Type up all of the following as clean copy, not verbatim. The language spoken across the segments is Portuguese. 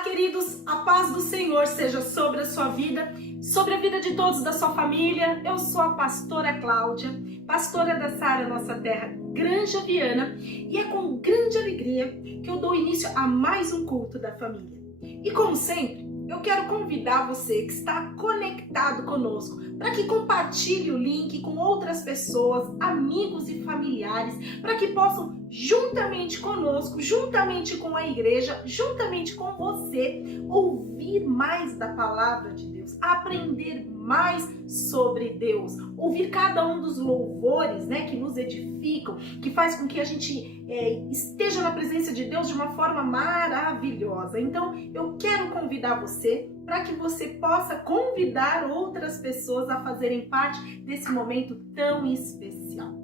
Olá, queridos, a paz do Senhor seja sobre a sua vida, sobre a vida de todos da sua família. Eu sou a pastora Cláudia, pastora da Sara Nossa Terra Granja Viana, e é com grande alegria que eu dou início a mais um culto da família. E como sempre, eu quero convidar você que está conectado conosco para que compartilhe o link com outras pessoas, amigos e familiares, para que possam, juntamente conosco, juntamente com a igreja, juntamente com você, ouvir mais da palavra de Deus, aprender mais sobre Deus, ouvir cada um dos louvores, que nos edificam, que faz com que a gente esteja na presença de Deus de uma forma maravilhosa. Então, eu quero convidar você para que você possa convidar outras pessoas a fazerem parte desse momento tão especial.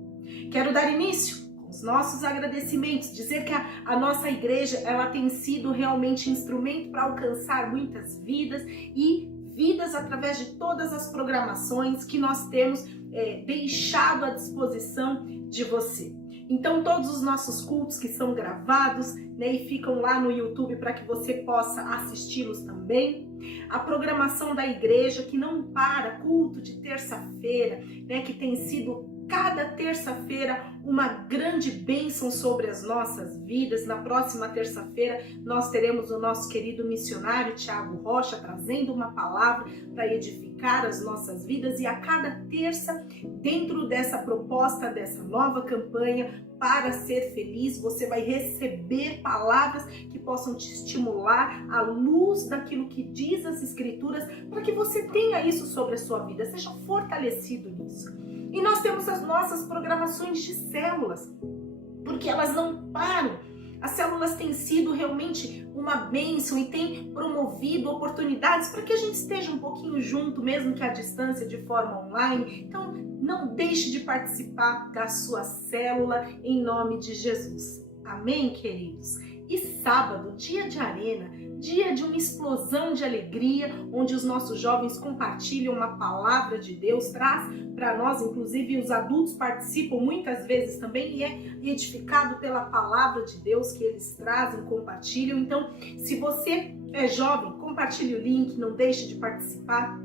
Quero dar início com os nossos agradecimentos, dizer que a nossa igreja ela tem sido realmente instrumento para alcançar muitas vidas e vidas através de todas as programações que nós temos deixado à disposição de você. Então, todos os nossos cultos que são gravados e ficam lá no YouTube para que você possa assisti-los também. A programação da igreja que não para, culto de terça-feira, que tem sido cada terça-feira uma grande bênção sobre as nossas vidas. Na próxima terça-feira nós teremos o nosso querido missionário Tiago Rocha trazendo uma palavra para edificar as nossas vidas, e a cada terça, dentro dessa proposta, dessa nova campanha para ser feliz, você vai receber palavras que possam te estimular à luz daquilo que diz as Escrituras, para que você tenha isso sobre a sua vida, seja fortalecido nisso. E nós temos as nossas programações de células, porque elas não param. As células têm sido realmente uma bênção e têm promovido oportunidades para que a gente esteja um pouquinho junto, mesmo que à distância, de forma online. Então, não deixe de participar da sua célula em nome de Jesus. Amém, queridos? E sábado, dia de arena, dia de uma explosão de alegria, onde os nossos jovens compartilham uma palavra de Deus, traz para nós, inclusive os adultos participam muitas vezes também, e é edificado pela palavra de Deus que eles trazem, compartilham. Então, se você é jovem, compartilhe o link, não deixe de participar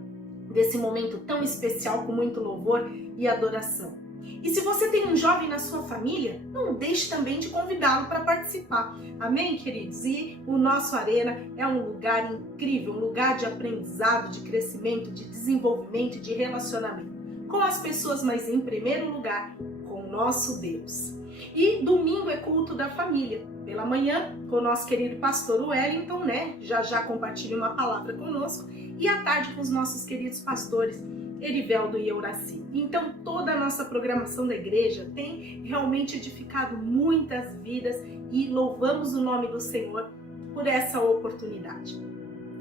desse momento tão especial com muito louvor e adoração. E se você tem um jovem na sua família, não deixe também de convidá-lo para participar. Amém, queridos? E o nosso Arena é um lugar incrível, um lugar de aprendizado, de crescimento, de desenvolvimento e de relacionamento com as pessoas, mas em primeiro lugar, com o nosso Deus. E domingo é culto da família. Pela manhã, com o nosso querido pastor Wellington, já compartilha uma palavra conosco. E à tarde com os nossos queridos pastores Eriveldo e Euraci. Então, toda a nossa programação da igreja tem realmente edificado muitas vidas e louvamos o nome do Senhor por essa oportunidade.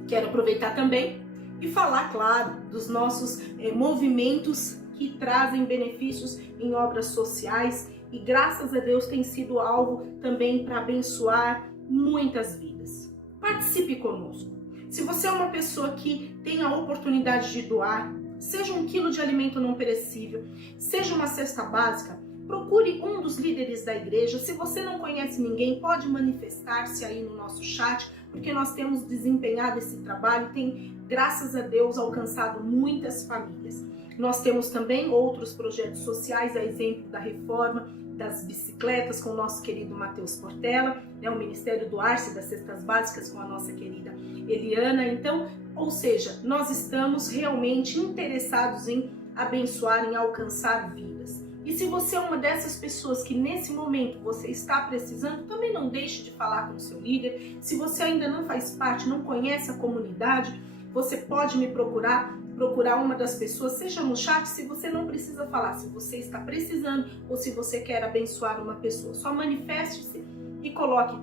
Quero aproveitar também e falar, claro, dos nossos movimentos que trazem benefícios em obras sociais, e graças a Deus tem sido algo também para abençoar muitas vidas. Participe conosco. Se você é uma pessoa que tem a oportunidade de doar, seja 1 quilo de alimento não perecível, seja uma cesta básica, procure um dos líderes da igreja. Se você não conhece ninguém, pode manifestar-se aí no nosso chat, porque nós temos desempenhado esse trabalho, tem, graças a Deus, alcançado muitas famílias. Nós temos também outros projetos sociais, a exemplo da reforma das bicicletas com o nosso querido Matheus Portela, o Ministério do Arce das Cestas Básicas com a nossa querida Eliana. Então, ou seja, nós estamos realmente interessados em abençoar, em alcançar vidas. E se você é uma dessas pessoas que nesse momento você está precisando, também não deixe de falar com o seu líder. Se você ainda não faz parte, não conhece a comunidade, você pode me procurar uma das pessoas, seja no chat. Se você não precisa falar se você está precisando ou se você quer abençoar uma pessoa, só manifeste-se e coloque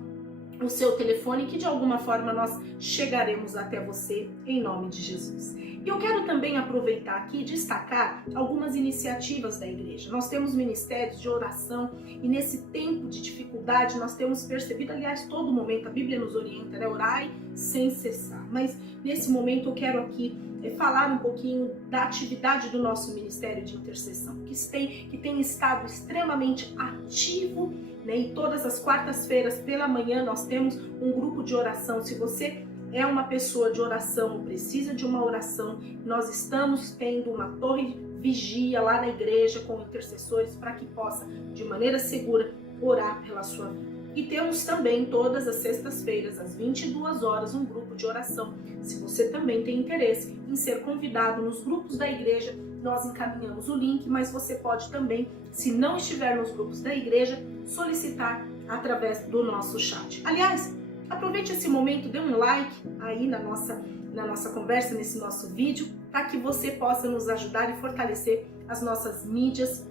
o seu telefone, que de alguma forma nós chegaremos até você em nome de Jesus. E eu quero também aproveitar aqui e destacar algumas iniciativas da igreja. Nós temos ministérios de oração e nesse tempo de dificuldade nós temos percebido, aliás, todo momento a Bíblia nos orienta, orai sem cessar. Mas nesse momento eu quero aqui falar um pouquinho da atividade do nosso Ministério de Intercessão, que tem estado extremamente ativo, e todas as quartas-feiras pela manhã nós temos um grupo de oração. Se você é uma pessoa de oração, precisa de uma oração, nós estamos tendo uma torre de vigia lá na igreja com intercessores para que possa, de maneira segura, orar pela sua vida. E temos também todas as sextas-feiras, às 22 horas, um grupo de oração. Se você também tem interesse em ser convidado nos grupos da igreja, nós encaminhamos o link, mas você pode também, se não estiver nos grupos da igreja, solicitar através do nosso chat. Aliás, aproveite esse momento, dê um like aí na nossa conversa, nesse nosso vídeo, para que você possa nos ajudar e fortalecer as nossas mídias,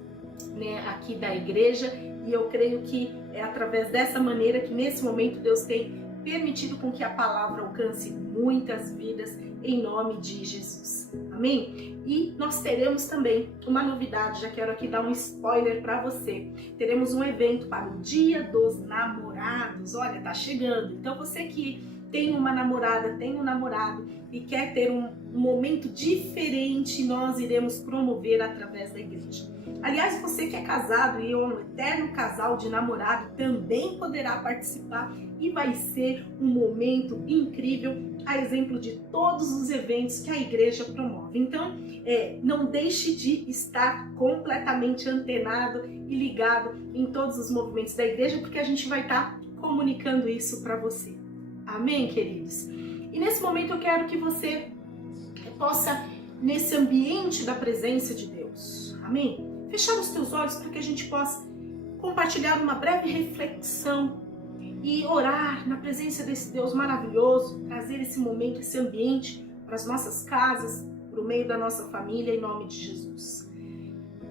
né, aqui da igreja. E eu creio que é através dessa maneira que nesse momento Deus tem permitido com que a palavra alcance muitas vidas em nome de Jesus. Amém? E nós teremos também uma novidade, já quero aqui dar um spoiler para você. Teremos um evento para o Dia dos Namorados. Olha, tá chegando. Então você que tem uma namorada, tem um namorado e quer ter um momento diferente, nós iremos promover através da igreja. Aliás, você que é casado e é um eterno casal de namorado também poderá participar e vai ser um momento incrível, a exemplo de todos os eventos que a igreja promove. Então, não deixe de estar completamente antenado e ligado em todos os movimentos da igreja, porque a gente vai estar comunicando isso para você. Amém, queridos? E nesse momento eu quero que você possa, nesse ambiente da presença de Deus, amém? Fechar os teus olhos para que a gente possa compartilhar uma breve reflexão e orar na presença desse Deus maravilhoso, trazer esse momento, esse ambiente para as nossas casas, para o meio da nossa família, em nome de Jesus.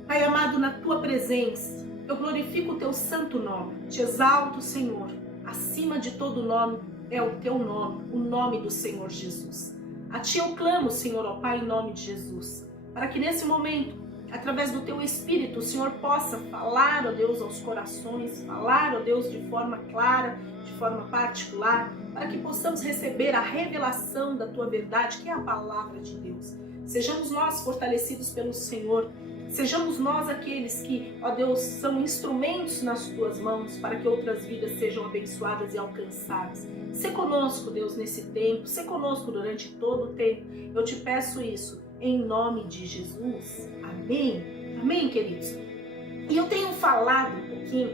Pai amado, na tua presença, eu glorifico o teu santo nome, te exalto, Senhor, acima de todo nome é o teu nome, o nome do Senhor Jesus. A ti eu clamo, Senhor, ó Pai, em nome de Jesus, para que nesse momento, através do teu Espírito, o Senhor possa falar, ó Deus, aos corações, falar, ó Deus, de forma clara, de forma particular, para que possamos receber a revelação da tua verdade, que é a palavra de Deus. Sejamos nós fortalecidos pelo Senhor, sejamos nós aqueles que, ó Deus, são instrumentos nas tuas mãos para que outras vidas sejam abençoadas e alcançadas. Sê conosco, Deus, nesse tempo, sê conosco durante todo o tempo. Eu te peço isso em nome de Jesus. Amém? Amém, queridos? E eu tenho falado um pouquinho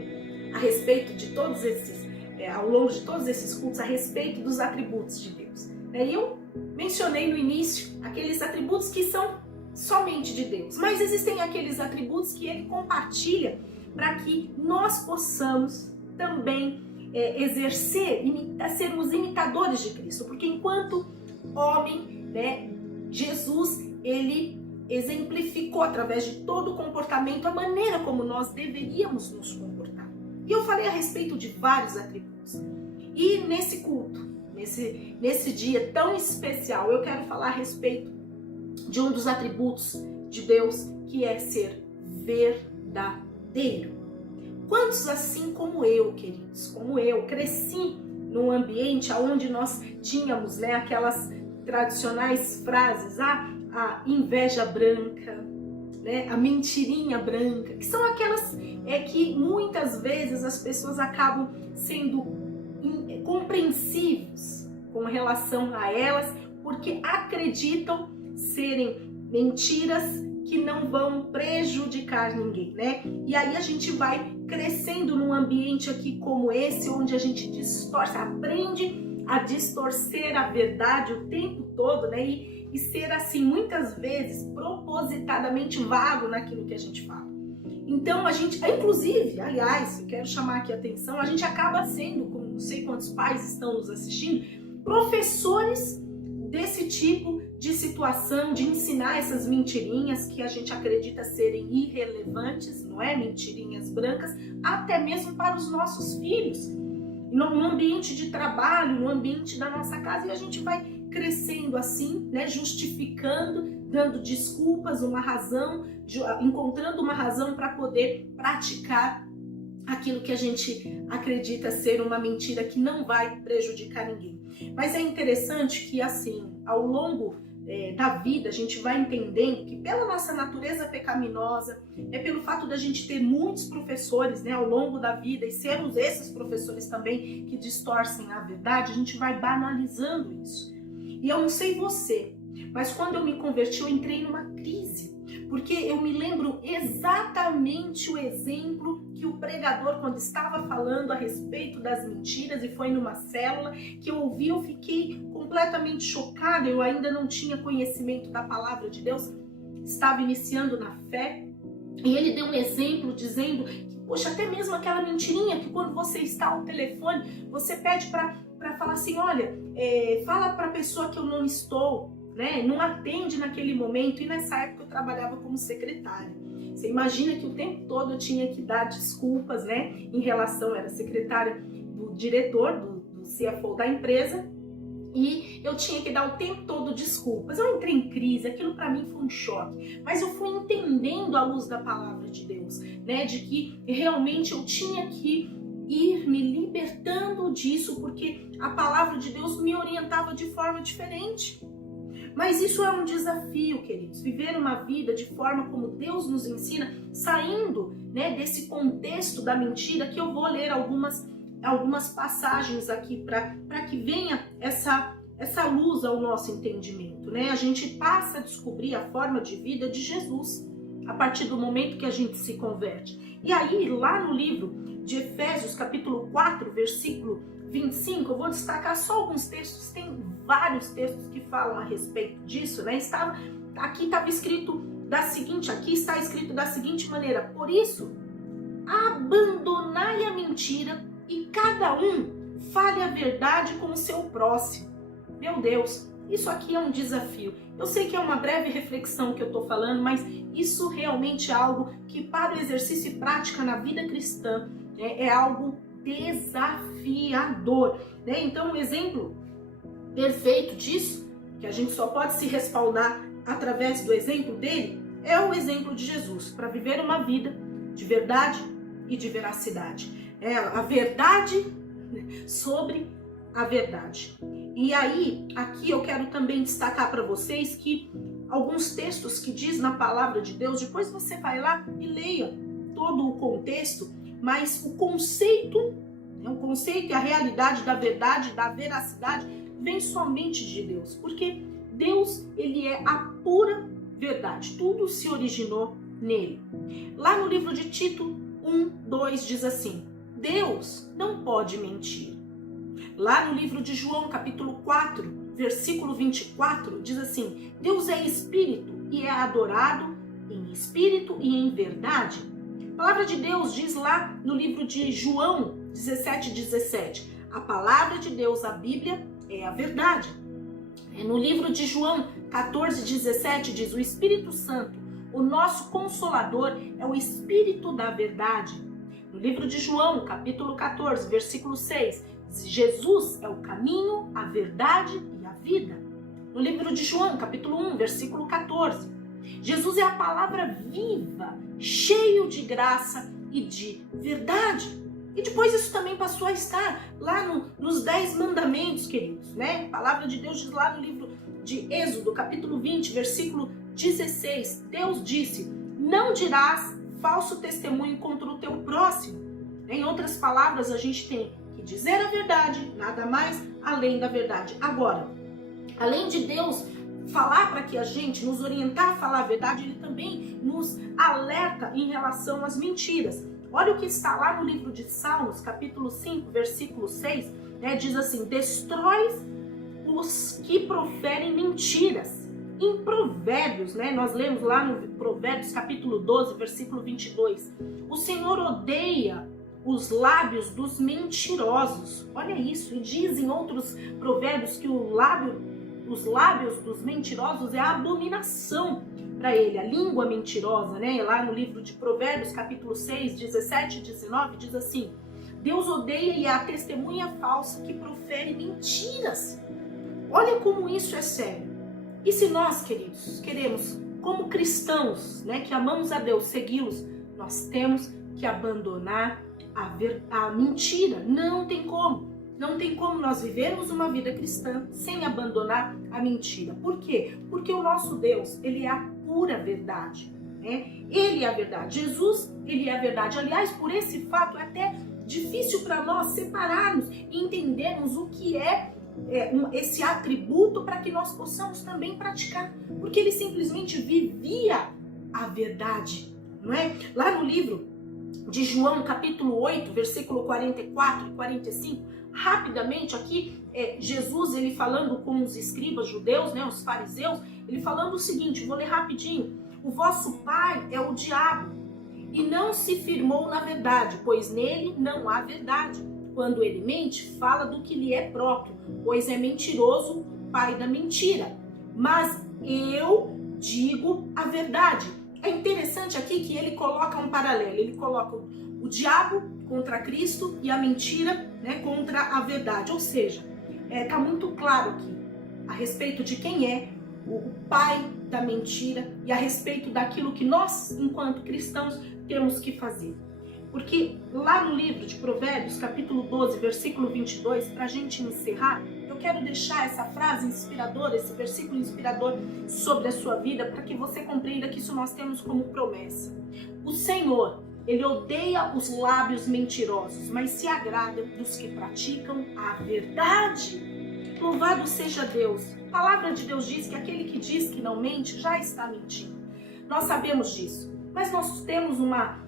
a respeito de todos esses, ao longo de todos esses cultos, a respeito dos atributos de Deus. E eu mencionei no início aqueles atributos que são somente de Deus, mas existem aqueles atributos que Ele compartilha para que nós possamos também exercer, sermos imitadores de Cristo, porque enquanto homem, né, Jesus, Ele exemplificou através de todo o comportamento a maneira como nós deveríamos nos comportar. E eu falei a respeito de vários atributos. E nesse culto, nesse dia tão especial, eu quero falar a respeito de um dos atributos de Deus, que é ser verdadeiro. Quantos, assim como eu, queridos, como eu, cresci num ambiente onde nós tínhamos, né, aquelas tradicionais frases, a inveja branca, né, a mentirinha branca, que são aquelas que muitas vezes as pessoas acabam sendo compreensivos com relação a elas, porque acreditam serem mentiras que não vão prejudicar ninguém, né? E aí a gente vai crescendo num ambiente aqui como esse, onde a gente distorce, aprende a distorcer a verdade o tempo todo, né? E ser assim, muitas vezes, propositadamente vago naquilo que a gente fala. Então a gente, inclusive, aliás, eu quero chamar aqui a atenção, a gente acaba sendo, como não sei quantos pais estão nos assistindo, professores desse tipo de situação, de ensinar essas mentirinhas que a gente acredita serem irrelevantes, não é? Mentirinhas brancas, até mesmo para os nossos filhos, no ambiente de trabalho, no ambiente da nossa casa, e a gente vai crescendo assim, né? Justificando, dando desculpas, uma razão, encontrando uma razão para poder praticar aquilo que a gente acredita ser uma mentira que não vai prejudicar ninguém. Mas é interessante que, assim, ao longo da vida, a gente vai entendendo que pela nossa natureza pecaminosa, pelo fato da gente ter muitos professores, né, ao longo da vida, e sermos esses professores também que distorcem a verdade, a gente vai banalizando isso. E eu não sei você, mas quando eu me converti, eu entrei numa crise, porque eu me lembro exatamente o exemplo que o pregador, quando estava falando a respeito das mentiras, e foi numa célula que eu ouvi, eu fiquei completamente chocada. Eu ainda não tinha conhecimento da palavra de Deus, estava iniciando na fé, e ele deu um exemplo dizendo que, poxa, até mesmo aquela mentirinha que quando você está ao telefone, você pede para falar assim, olha, fala para a pessoa que eu não estou, né? Não atende naquele momento. E nessa época eu trabalhava como secretária. Você imagina que o tempo todo eu tinha que dar desculpas, né? Em relação, era secretária do diretor, do CFO da empresa, e eu tinha que dar o tempo todo desculpas. Eu entrei em crise, aquilo para mim foi um choque, mas eu fui entendendo à luz da palavra de Deus, né? De que realmente eu tinha que ir me libertando disso, porque a palavra de Deus me orientava de forma diferente. Mas isso é um desafio, queridos, viver uma vida de forma como Deus nos ensina, saindo, né, desse contexto da mentira, que eu vou ler algumas passagens aqui para que venha essa luz ao nosso entendimento, né? A gente passa a descobrir a forma de vida de Jesus a partir do momento que a gente se converte. E aí, lá no livro de Efésios, capítulo 4, versículo 25, eu vou destacar só alguns textos, tem vários textos que falam a respeito disso, né? Aqui está escrito da seguinte maneira: por isso, abandonai a mentira e cada um fale a verdade com o seu próximo. Meu Deus, isso aqui é um desafio. Eu sei que é uma breve reflexão que eu estou falando, mas isso realmente é algo que, para o exercício e prática na vida cristã, é algo desafiador, né? Então, um exemplo perfeito disso, que a gente só pode se respaldar através do exemplo dele, é o exemplo de Jesus, para viver uma vida de verdade e de veracidade. A verdade sobre a verdade. E aí, aqui eu quero também destacar para vocês que alguns textos que diz na palavra de Deus, depois você vai lá e leia todo o contexto, mas o conceito e a realidade da verdade, da veracidade, vem somente de Deus, porque Deus, ele é a pura verdade, tudo se originou nele. Lá no livro de Tito 1:2 diz assim: Deus não pode mentir. Lá no livro de João, capítulo 4, versículo 24, diz assim: Deus é espírito e é adorado em espírito e em verdade. A palavra de Deus diz lá no livro de João 17:17, a palavra de Deus, a Bíblia, é a verdade. No livro de João 14:17 diz: o Espírito Santo, o nosso Consolador, é o Espírito da verdade. No livro de João, capítulo 14, versículo 6, Jesus é o caminho, a verdade e a vida. No livro de João, capítulo 1, versículo 14, Jesus é a palavra viva, cheio de graça e de verdade. E depois isso também passou a estar lá nos 10 mandamentos, queridos, né? A palavra de Deus diz lá no livro de Êxodo, capítulo 20, versículo 16, Deus disse: não dirás falso testemunho contra o teu próximo. Em outras palavras, a gente tem que dizer a verdade, nada mais além da verdade. Agora, além de Deus falar para que a gente, nos orientar a falar a verdade, ele também nos alerta em relação às mentiras. Olha o que está lá no livro de Salmos, capítulo 5, versículo 6, né? Diz assim: destrói os que proferem mentiras. Em Provérbios, né? Nós lemos lá no Provérbios, capítulo 12, versículo 22, o Senhor odeia os lábios dos mentirosos. Olha isso, e diz em outros provérbios que os lábios dos mentirosos é a abominação para ele, a língua mentirosa, né? Lá no livro de Provérbios, capítulo 6, 17 e 19, diz assim: Deus odeia e é a testemunha falsa que profere mentiras. Olha como isso é sério. E se nós, queridos, queremos, como cristãos, né, que amamos a Deus, segui-los, nós temos que abandonar a mentira. Não tem como. Não tem como nós vivermos uma vida cristã sem abandonar a mentira. Por quê? Porque o nosso Deus, ele é a pura verdade, né? Ele é a verdade. Jesus, ele é a verdade. Aliás, por esse fato, é até difícil para nós separarmos e entendermos o que é esse atributo para que nós possamos também praticar. Porque ele simplesmente vivia a verdade, não é? Lá no livro de João, capítulo 8, versículo 44 e 45, rapidamente aqui, Jesus, ele falando com os escribas judeus, né, os fariseus, ele falando o seguinte, vou ler rapidinho: o vosso pai é o diabo, e não se firmou na verdade, pois nele não há verdade. Quando ele mente, fala do que lhe é próprio, pois é mentiroso, pai da mentira. Mas eu digo a verdade. É interessante aqui que ele coloca um paralelo, ele coloca o diabo contra Cristo e a mentira, né, contra a verdade. Ou seja, está muito claro aqui a respeito de quem é o pai da mentira e a respeito daquilo que nós, enquanto cristãos, temos que fazer. Porque lá no livro de Provérbios, capítulo 12, versículo 22, para a gente encerrar, eu quero deixar essa frase inspiradora, esse versículo inspirador sobre a sua vida, para que você compreenda que isso nós temos como promessa. O Senhor, ele odeia os lábios mentirosos, mas se agrada dos que praticam a verdade. Louvado seja Deus. A palavra de Deus diz que aquele que diz que não mente, já está mentindo. Nós sabemos disso, mas nós temos uma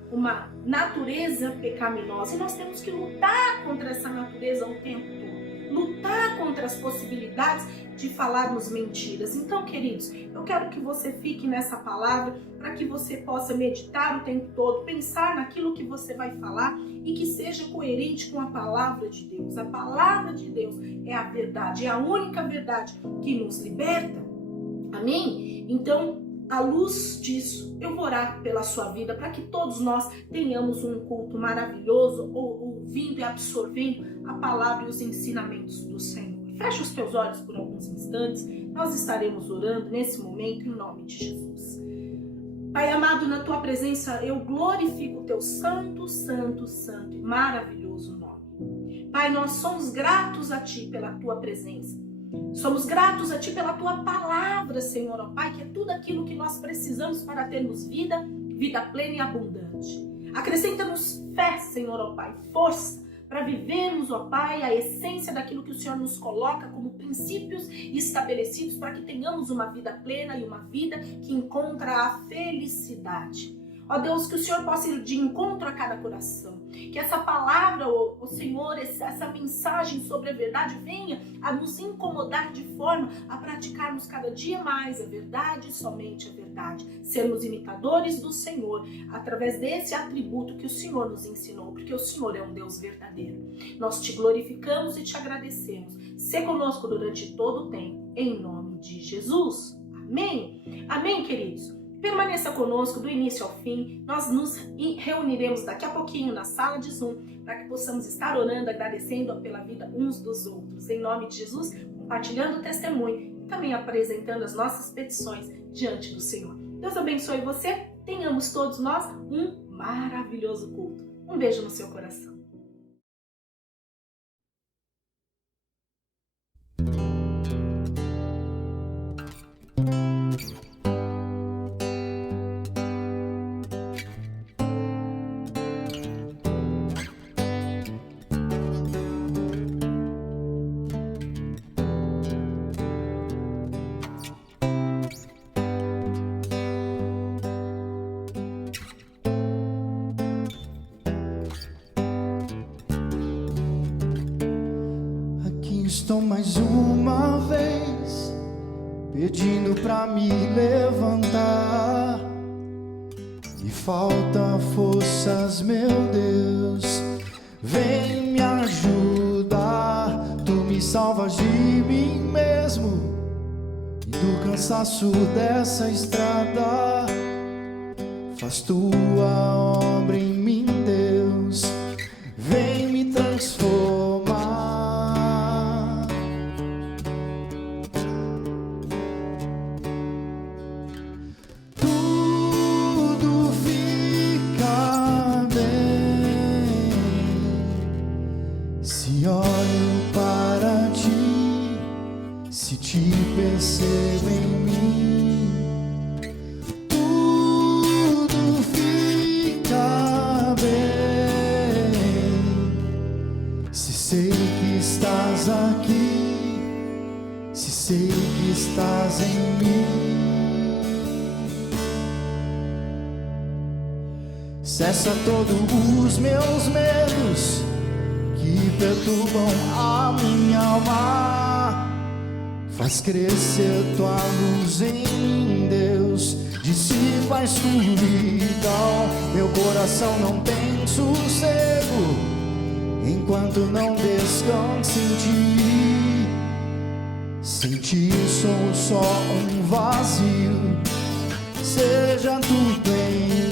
natureza pecaminosa e nós temos que lutar contra essa natureza o tempo todo. Lutar contra as possibilidades de falarmos mentiras. Então, queridos, eu quero que você fique nessa palavra para que você possa meditar o tempo todo, pensar naquilo que você vai falar e que seja coerente com a palavra de Deus. A palavra de Deus é a verdade, é a única verdade que nos liberta. Amém? Então, à luz disso, eu vou orar pela sua vida para que todos nós tenhamos um culto maravilhoso, ouvindo e absorvendo a palavra e os ensinamentos do Senhor. Feche os teus olhos por alguns instantes, nós estaremos orando nesse momento em nome de Jesus. Pai amado, na tua presença eu glorifico o teu santo, santo, santo e maravilhoso nome. Pai, nós somos gratos a ti pela tua presença. Somos gratos a ti pela tua palavra, Senhor, ó Pai, que é tudo aquilo que nós precisamos para termos vida plena e abundante. Acrescenta-nos fé, Senhor, ó Pai, força para vivermos, ó Pai, a essência daquilo que o Senhor nos coloca como princípios estabelecidos para que tenhamos uma vida plena e uma vida que encontra a felicidade. Ó Deus, que o Senhor possa ir de encontro a cada coração. Que essa palavra, ó Senhor, essa mensagem sobre a verdade venha a nos incomodar de forma a praticarmos cada dia mais a verdade e somente a verdade. Sermos imitadores do Senhor através desse atributo que o Senhor nos ensinou, porque o Senhor é um Deus verdadeiro. Nós te glorificamos e te agradecemos. Sê conosco durante todo o tempo, em nome de Jesus. Amém? Amém, queridos? Permaneça conosco do início ao fim. Nós nos reuniremos daqui a pouquinho na sala de Zoom para que possamos estar orando, agradecendo pela vida uns dos outros. Em nome de Jesus, compartilhando o testemunho e também apresentando as nossas petições diante do Senhor. Deus abençoe você. Tenhamos todos nós um maravilhoso culto. Um beijo no seu coração. Estou mais uma vez pedindo pra me levantar. Me falta forças, meu Deus, vem me ajudar. Tu me salvas de mim mesmo e do cansaço dessa estrada. Faz tua obra em mim, Deus, vem me transformar. Se olho se te percebo em mim, tudo fica bem. Se sei que estás aqui, se sei que estás em mim, cessa todos os meus medos que perturbam a minha alma. Faz crescer tua luz em mim, Deus, dissipa a escuridão. Meu coração não tem sossego enquanto não descansa em ti. Sem ti sou só um vazio, seja tudo em mim.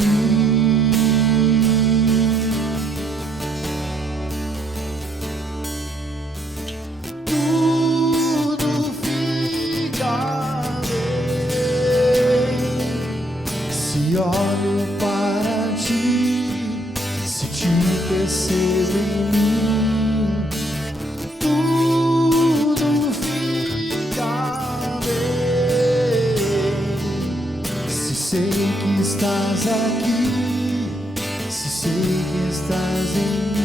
Tudo fica bem se olho para ti, se te percebo em mim. Tudo fica bem se sei que estás aqui, se sei que estás em mim.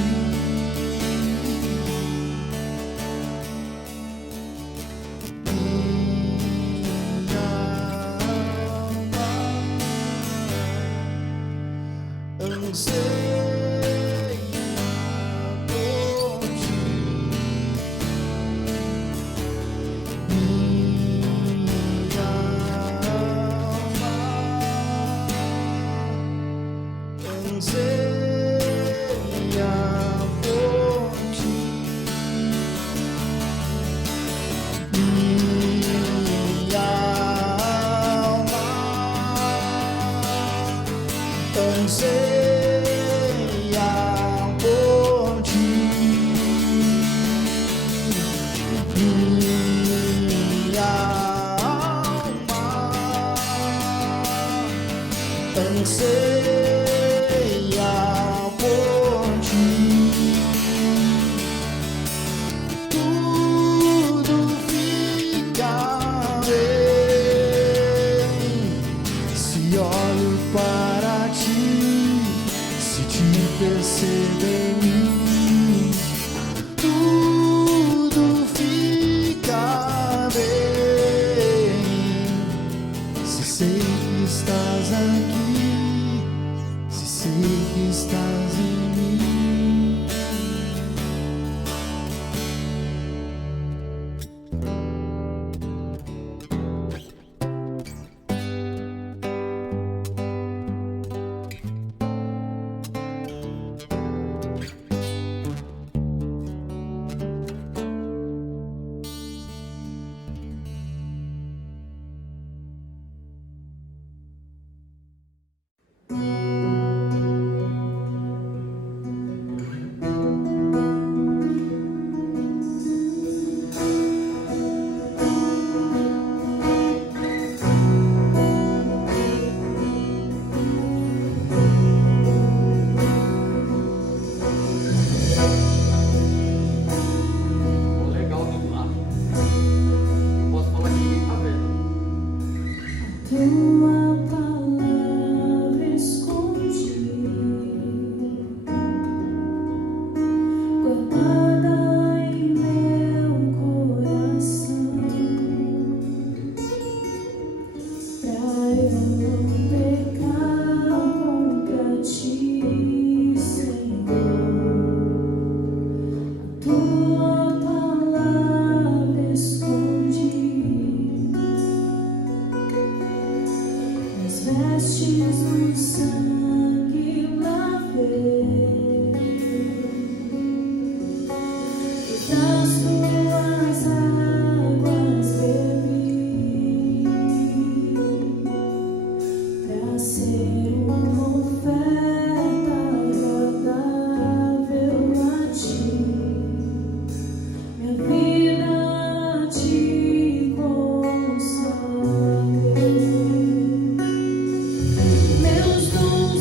Meus dons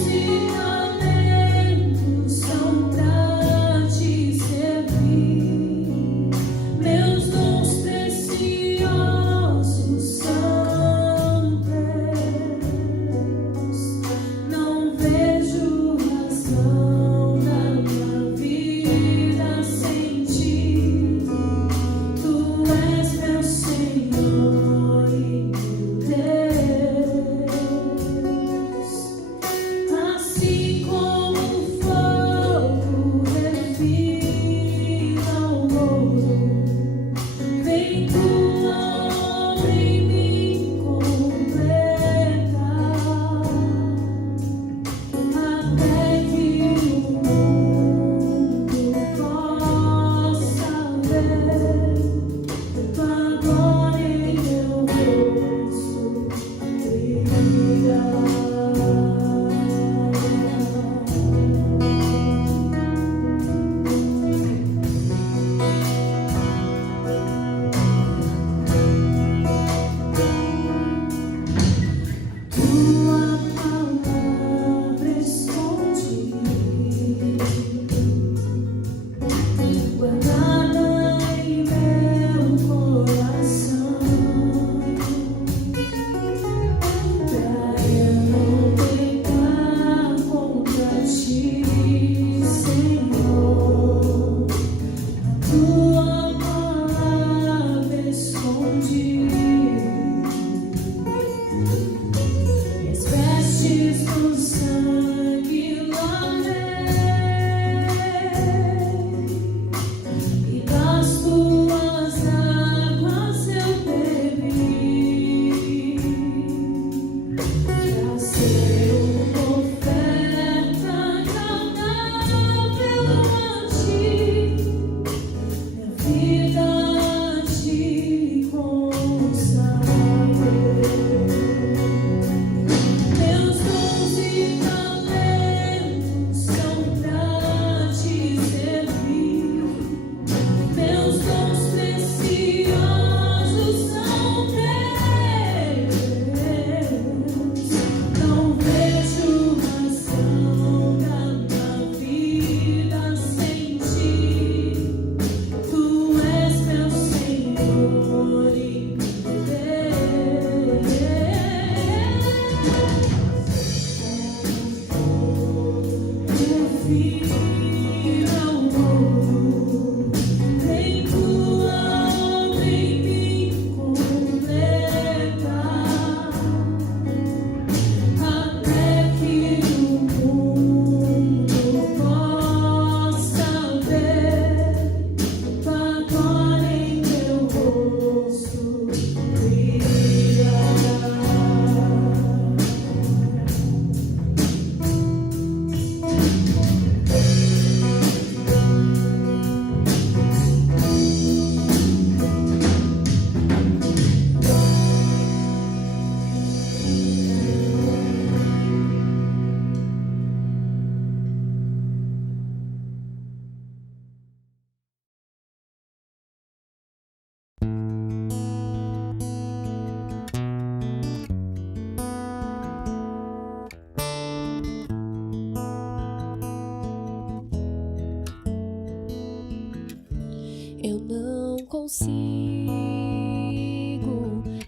Eu não consigo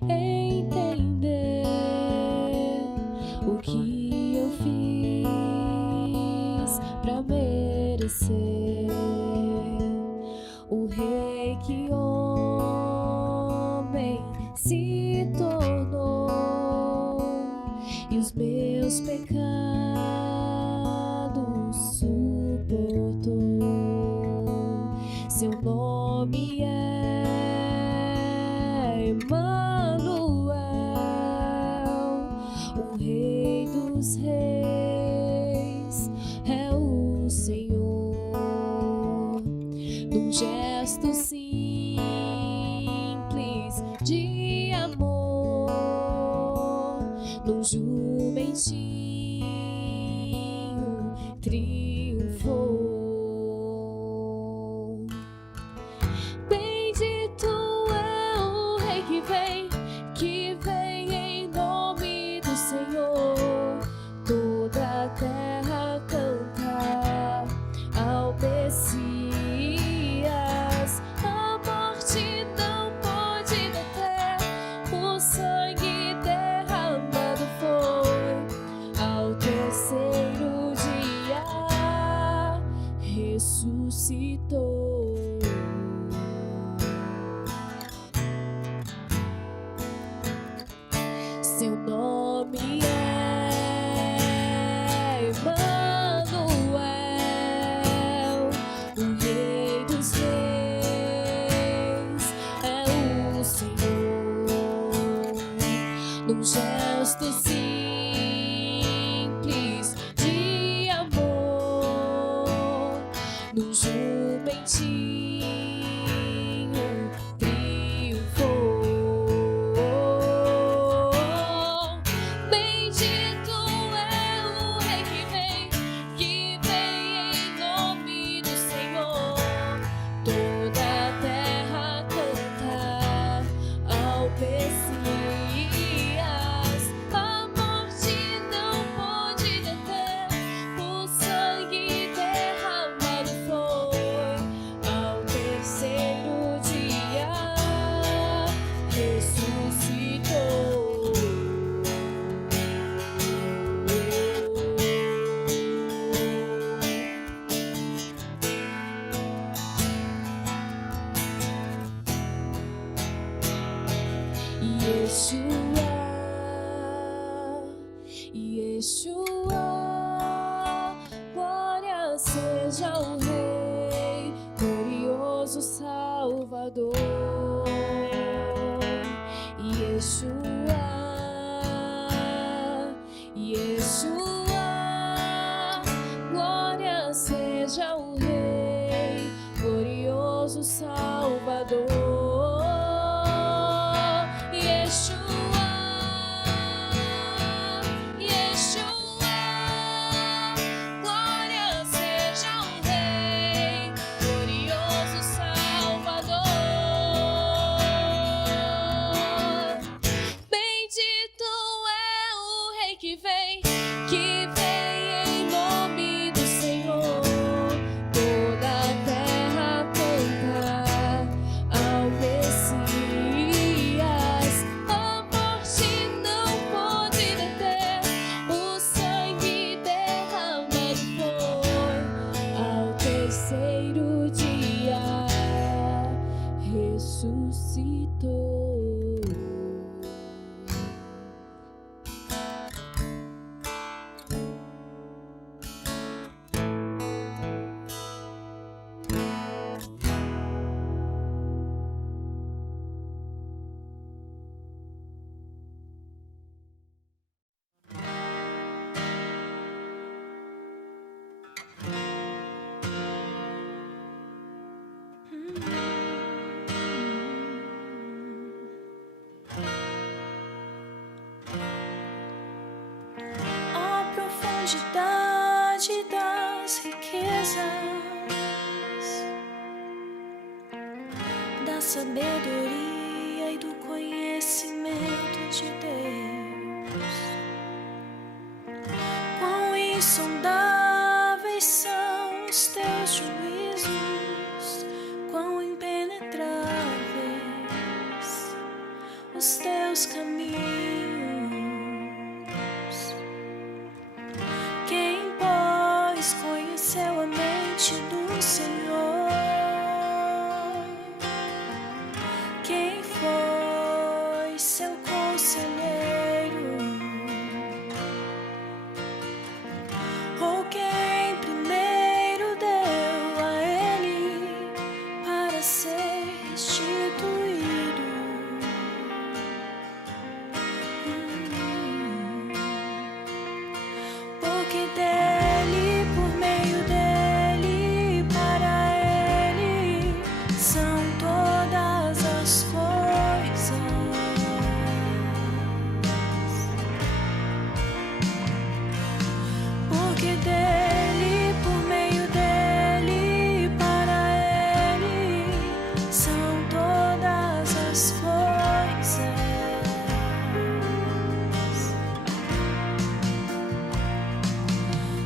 entender o que eu fiz pra merecer o rei que homem se tornou e os meus pecados suportou. Seu nome é Emmanuel, o Rei dos Reis é o Senhor. Num gesto simples de amor, num jumentinho triunfou. Que vem em nome do Senhor. Toda a terra canta ao Messias. A morte não pode deter, o sangue derramado foi. Ao terceiro dia ressuscitou. Seu nome é Emmanuel, o Rei dos Reis é o Senhor. Num gesto simples de amor, num jumentinho Yeshua, glória seja o Rei, glorioso Salvador. Yeshua, Yeshua, glória seja o Rei, glorioso Salvador. Yeshua, Yeshua, profundidade das riquezas, da sabedoria e do conhecimento de Deus. Quão insondáveis são os teus juízos, quão impenetráveis os teus caminhos. Quem, pois, conheceu a mente do Senhor? Quem foi seu conselheiro? Ou quem primeiro deu a ele para ser restituído? Porque dele, por meio dele, para ele são todas as coisas. Porque dele, por meio dele, para ele são todas as coisas.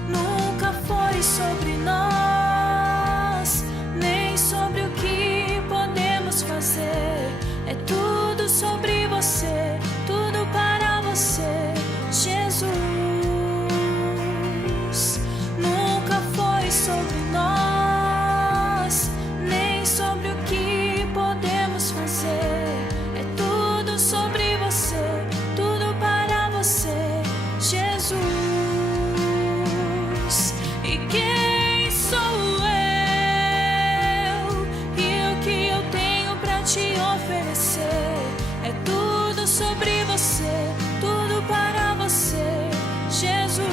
Nunca foi sobre nós, nem sobre o que podemos fazer. É tudo sobre você, tudo para você, Jesus. Nunca foi sobre nós, nem sobre o que podemos fazer. É tudo sobre você, tudo para você, Jesus. E quem sou eu? E o que eu tenho pra te oferecer? É tudo sobre você, tudo para você, Jesus.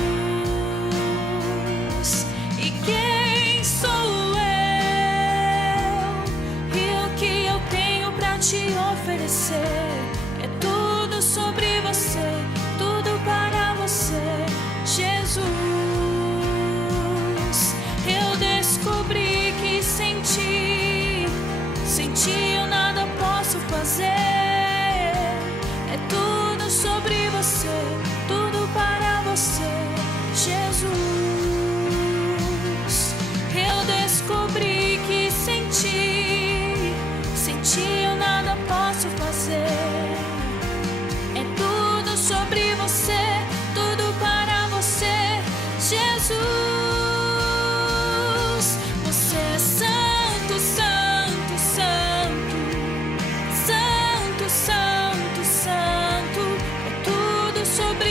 E quem sou eu? E o que eu tenho pra te oferecer? É tudo sobre você, tudo para você, Jesus. Eu descobri que sem ti eu nada posso fazer. É tudo sobre você, tudo para você, Jesus. Eu descobri que sem ti eu nada posso fazer. É tudo sobre você, tudo para você, Jesus. Você é santo, santo, santo, santo, santo, santo. É tudo sobre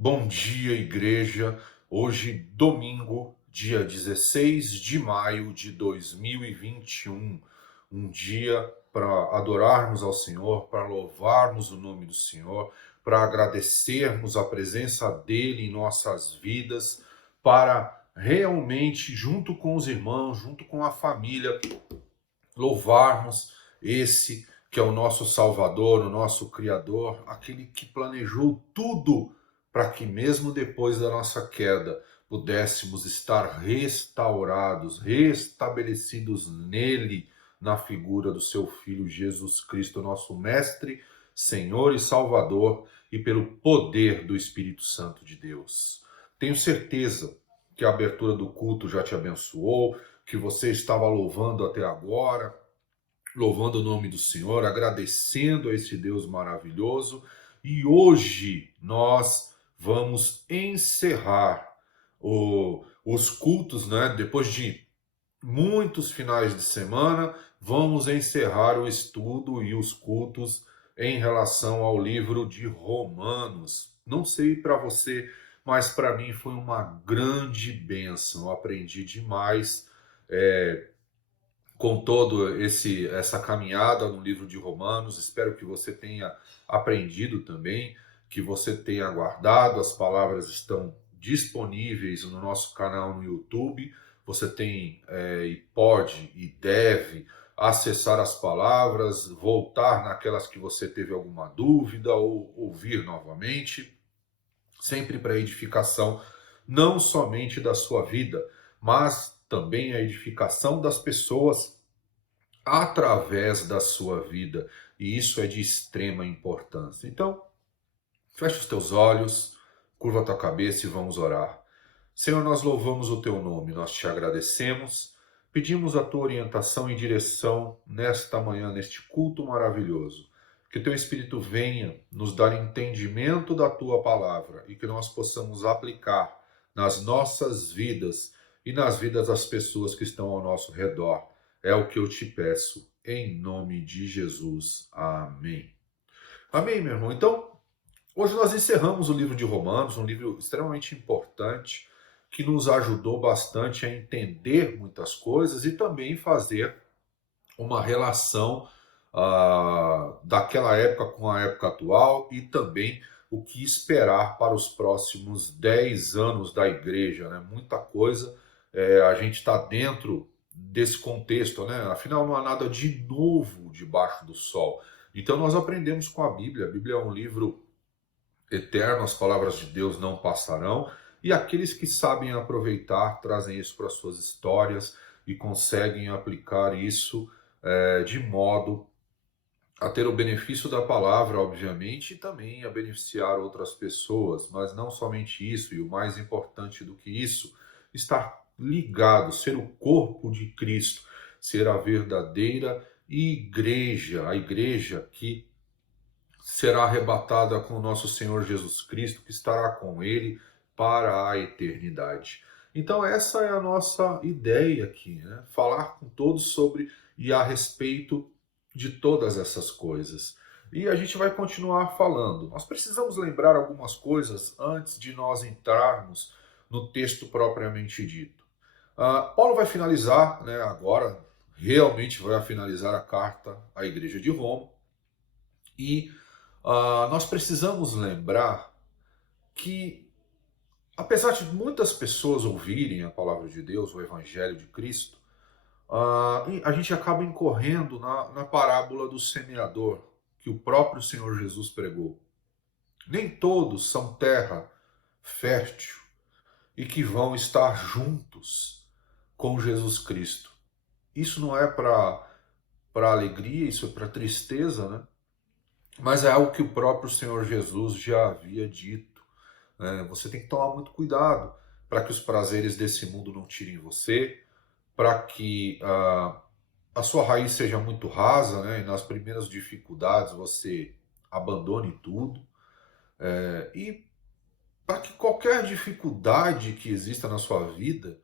Bom dia, igreja. Hoje, domingo, dia 16 de maio de 2021. Um dia para adorarmos ao Senhor, para louvarmos o nome do Senhor, para agradecermos a presença dele em nossas vidas, para realmente, junto com os irmãos, junto com a família, louvarmos esse que é o nosso Salvador, o nosso Criador, aquele que planejou tudo para que mesmo depois da nossa queda pudéssemos estar restaurados, restabelecidos nele, na figura do seu Filho Jesus Cristo, nosso Mestre, Senhor e Salvador, e pelo poder do Espírito Santo de Deus. Tenho certeza que a abertura do culto já te abençoou, que você estava louvando até agora, louvando o nome do Senhor, agradecendo a esse Deus maravilhoso. E hoje nós vamos encerrar os cultos, né? Depois de muitos finais de semana, vamos encerrar o estudo e os cultos em relação ao livro de Romanos. Não sei para você, mas para mim foi uma grande bênção. Eu aprendi demais com todo essa caminhada no livro de Romanos. Espero que você tenha aprendido também, que você tenha guardado. As palavras estão disponíveis no nosso canal no YouTube. Você tem e pode e deve acessar as palavras, voltar naquelas que você teve alguma dúvida ou ouvir novamente, sempre para edificação não somente da sua vida, mas também a edificação das pessoas através da sua vida. E isso é de extrema importância. Então, fecha os teus olhos, curva a tua cabeça e vamos orar. Senhor, nós louvamos o teu nome, nós te agradecemos, pedimos a tua orientação e direção nesta manhã, neste culto maravilhoso. Que teu Espírito venha nos dar entendimento da tua palavra e que nós possamos aplicar nas nossas vidas e nas vidas das pessoas que estão ao nosso redor. É o que eu te peço, em nome de Jesus. Amém. Amém, meu irmão. Então, hoje nós encerramos o livro de Romanos, um livro extremamente importante, que nos ajudou bastante a entender muitas coisas e também fazer uma relação daquela época com a época atual e também o que esperar para os próximos 10 anos da igreja, né? Muita coisa, a gente está dentro desse contexto, né? Afinal, não há nada de novo debaixo do sol. Então nós aprendemos com a Bíblia. A Bíblia é um livro eterno, as palavras de Deus não passarão, e aqueles que sabem aproveitar trazem isso para suas histórias e conseguem aplicar isso de modo a ter o benefício da palavra, obviamente, e também a beneficiar outras pessoas, mas não somente isso, e o mais importante do que isso, estar ligado, ser o corpo de Cristo, ser a verdadeira igreja, a igreja que será arrebatada com o nosso Senhor Jesus Cristo, que estará com ele para a eternidade. Então essa é a nossa ideia aqui, né? Falar com todos sobre e a respeito de todas essas coisas. E a gente vai continuar falando. Nós precisamos lembrar algumas coisas antes de nós entrarmos no texto propriamente dito. Paulo vai finalizar, né, agora, realmente vai finalizar a carta à Igreja de Roma. E nós precisamos lembrar que, apesar de muitas pessoas ouvirem a palavra de Deus, o Evangelho de Cristo, a gente acaba incorrendo na parábola do semeador, que o próprio Senhor Jesus pregou. Nem todos são terra fértil e que vão estar juntos com Jesus Cristo. Isso não é para alegria, isso é para tristeza, né? Mas é algo que o próprio Senhor Jesus já havia dito. Você tem que tomar muito cuidado para que os prazeres desse mundo não tirem você, para que a sua raiz seja muito rasa, né? E nas primeiras dificuldades você abandone tudo. E para que qualquer dificuldade que exista na sua vida,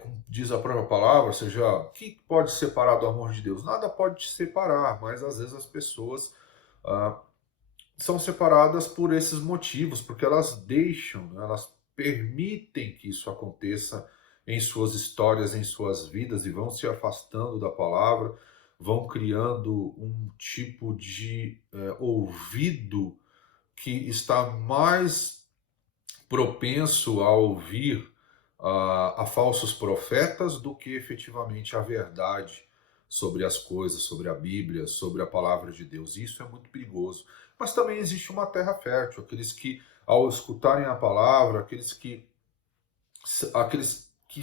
como diz a própria palavra, seja, o que pode separar do amor de Deus? Nada pode te separar, mas às vezes as pessoas são separadas por esses motivos, porque elas deixam, né, elas permitem que isso aconteça em suas histórias, em suas vidas, e vão se afastando da palavra, vão criando um tipo de ouvido que está mais propenso a ouvir a falsos profetas do que efetivamente a verdade sobre as coisas, sobre a Bíblia, sobre a palavra de Deus. Isso é muito perigoso. Mas também existe uma terra fértil, aqueles que, ao escutarem a palavra, aqueles que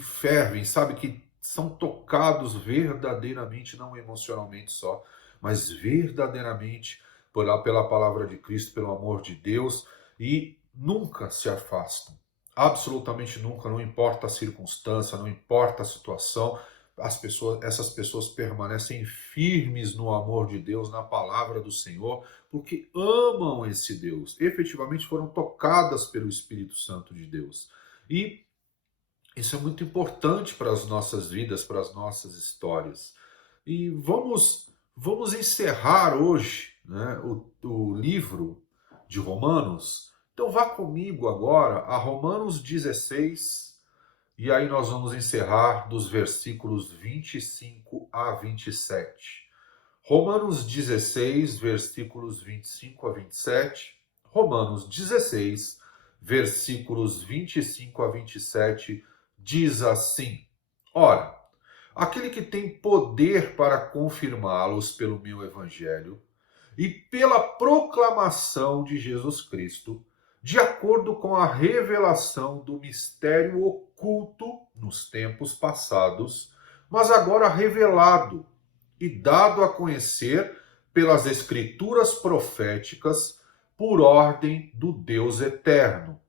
fervem, sabe, que são tocados verdadeiramente, não emocionalmente só, mas verdadeiramente pela palavra de Cristo, pelo amor de Deus, e nunca se afastam. Absolutamente nunca, não importa a circunstância, não importa a situação, essas pessoas permanecem firmes no amor de Deus, na palavra do Senhor, porque amam esse Deus. Efetivamente foram tocadas pelo Espírito Santo de Deus. E isso é muito importante para as nossas vidas, para as nossas histórias. E vamos encerrar hoje, né, o livro de Romanos. Então vá comigo agora a Romanos 16, e aí nós vamos encerrar dos versículos 25 a 27. Romanos 16, versículos 25 a 27. Romanos 16, versículos 25 a 27, diz assim: Ora, aquele que tem poder para confirmá-los pelo meu evangelho e pela proclamação de Jesus Cristo, de acordo com a revelação do mistério oculto nos tempos passados, mas agora revelado e dado a conhecer pelas escrituras proféticas por ordem do Deus eterno,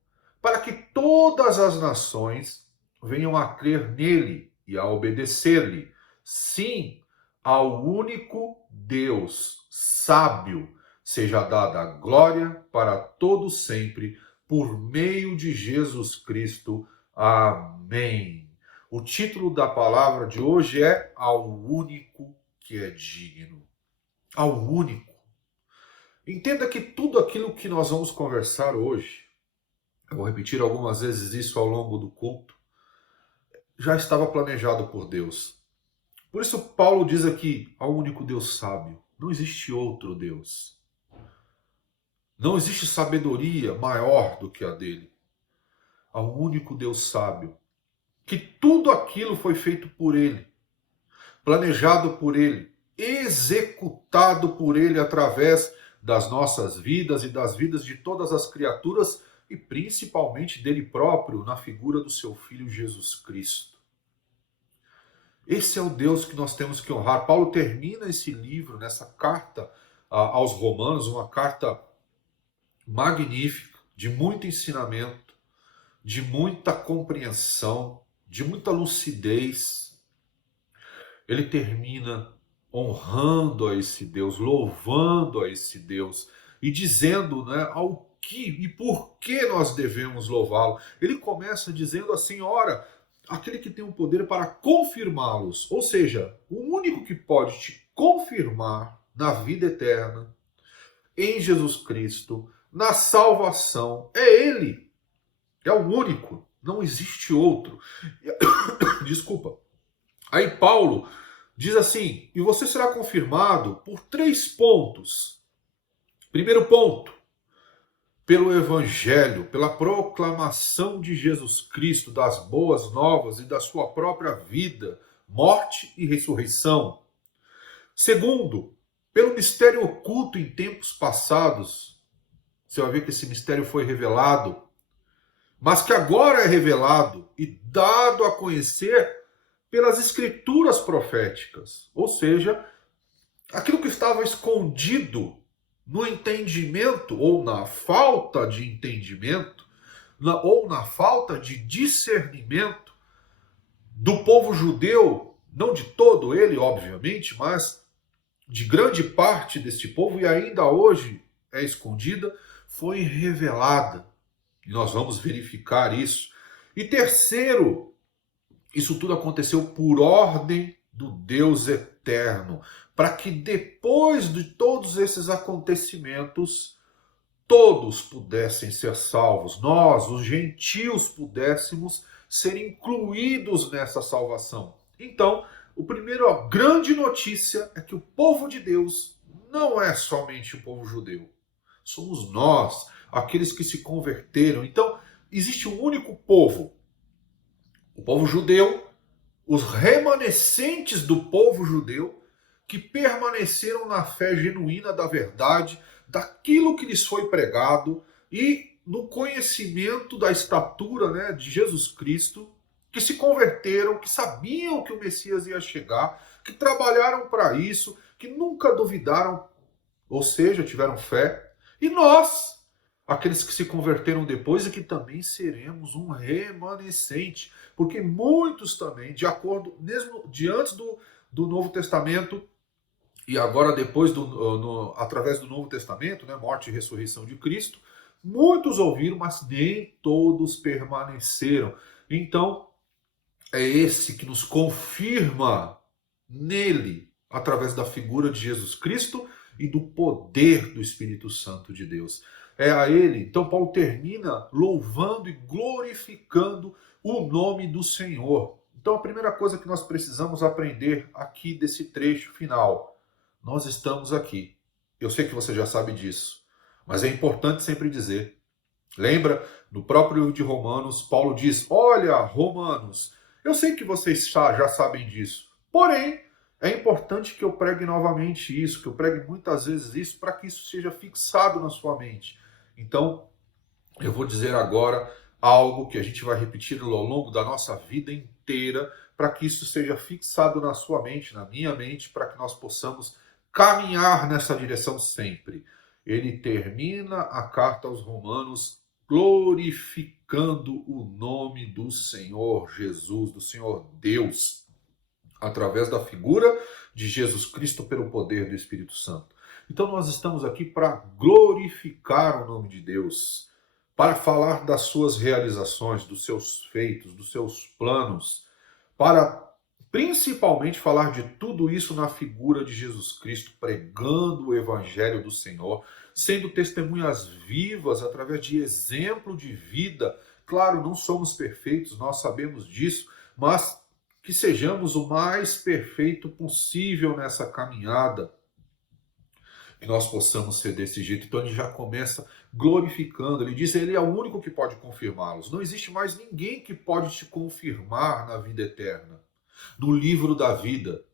para que todas as nações venham a crer nele e a obedecer-lhe, sim, ao único Deus sábio, seja dada a glória para todo sempre, por meio de Jesus Cristo. Amém. O título da palavra de hoje é Ao Único que é Digno. Ao Único. Entenda que tudo aquilo que nós vamos conversar hoje, eu vou repetir algumas vezes isso ao longo do culto, já estava planejado por Deus. Por isso Paulo diz aqui, ao único Deus sábio. Não existe outro Deus. Não existe sabedoria maior do que a dele. Ao único Deus sábio. Que tudo aquilo foi feito por ele. Planejado por ele. Executado por ele através das nossas vidas e das vidas de todas as criaturas e principalmente dele próprio na figura do seu Filho Jesus Cristo. Esse é o Deus que nós temos que honrar. Paulo termina esse livro, nessa carta aos Romanos, uma carta magnífica, de muito ensinamento, de muita compreensão, de muita lucidez. Ele termina honrando a esse Deus, louvando a esse Deus e dizendo, né, ao que e por que nós devemos louvá-lo. Ele começa dizendo assim: ora, aquele que tem o poder para confirmá-los, ou seja, o único que pode te confirmar na vida eterna, em Jesus Cristo, na salvação, é Ele. É o único, não existe outro. Desculpa. Aí Paulo diz assim: e você será confirmado por 3 pontos. Primeiro ponto, pelo Evangelho, pela proclamação de Jesus Cristo, das boas novas e da sua própria vida, morte e ressurreição. Segundo, pelo mistério oculto em tempos passados. Você vai ver que esse mistério foi revelado, mas que agora é revelado e dado a conhecer pelas escrituras proféticas. Ou seja, aquilo que estava escondido no entendimento, ou na falta de entendimento, ou na falta de discernimento do povo judeu, não de todo ele, obviamente, mas de grande parte deste povo, e ainda hoje é escondida, foi revelada. E nós vamos verificar isso. E terceiro, isso tudo aconteceu por ordem do Deus eterno, para que depois de todos esses acontecimentos, todos pudessem ser salvos, nós, os gentios, pudéssemos ser incluídos nessa salvação. Então, a grande notícia é que o povo de Deus não é somente o povo judeu. Somos nós, aqueles que se converteram. Então, existe um único povo, o povo judeu, os remanescentes do povo judeu, que permaneceram na fé genuína da verdade, daquilo que lhes foi pregado e no conhecimento da estatura, né, de Jesus Cristo, que se converteram, que sabiam que o Messias ia chegar, que trabalharam para isso, que nunca duvidaram, ou seja, tiveram fé. E nós, aqueles que se converteram depois e que também seremos um remanescente, porque muitos também, de acordo, mesmo de antes do Novo Testamento, e agora depois, através do Novo Testamento, né, morte e ressurreição de Cristo, muitos ouviram, mas nem todos permaneceram. Então, é esse que nos confirma nele, através da figura de Jesus Cristo e do poder do Espírito Santo de Deus. É a ele. Então, Paulo termina louvando e glorificando o nome do Senhor. Então, a primeira coisa que nós precisamos aprender aqui desse trecho final: nós estamos aqui. Eu sei que você já sabe disso, mas é importante sempre dizer. Lembra, no próprio livro de Romanos, Paulo diz: olha, Romanos, eu sei que vocês já sabem disso, porém, é importante que eu pregue novamente isso, que eu pregue muitas vezes isso, para que isso seja fixado na sua mente. Então, eu vou dizer agora algo que a gente vai repetir ao longo da nossa vida inteira, para que isso seja fixado na sua mente, na minha mente, para que nós possamos caminhar nessa direção sempre. Ele termina a carta aos Romanos glorificando o nome do Senhor Jesus, do Senhor Deus, através da figura de Jesus Cristo pelo poder do Espírito Santo. Então nós estamos aqui para glorificar o nome de Deus, para falar das suas realizações, dos seus feitos, dos seus planos, para principalmente falar de tudo isso na figura de Jesus Cristo, pregando o Evangelho do Senhor, sendo testemunhas vivas através de exemplo de vida. Claro, não somos perfeitos, nós sabemos disso, mas que sejamos o mais perfeito possível nessa caminhada, que nós possamos ser desse jeito. Então ele já começa glorificando, ele diz que ele é o único que pode confirmá-los. Não existe mais ninguém que pode te confirmar na vida eterna, no livro da vida.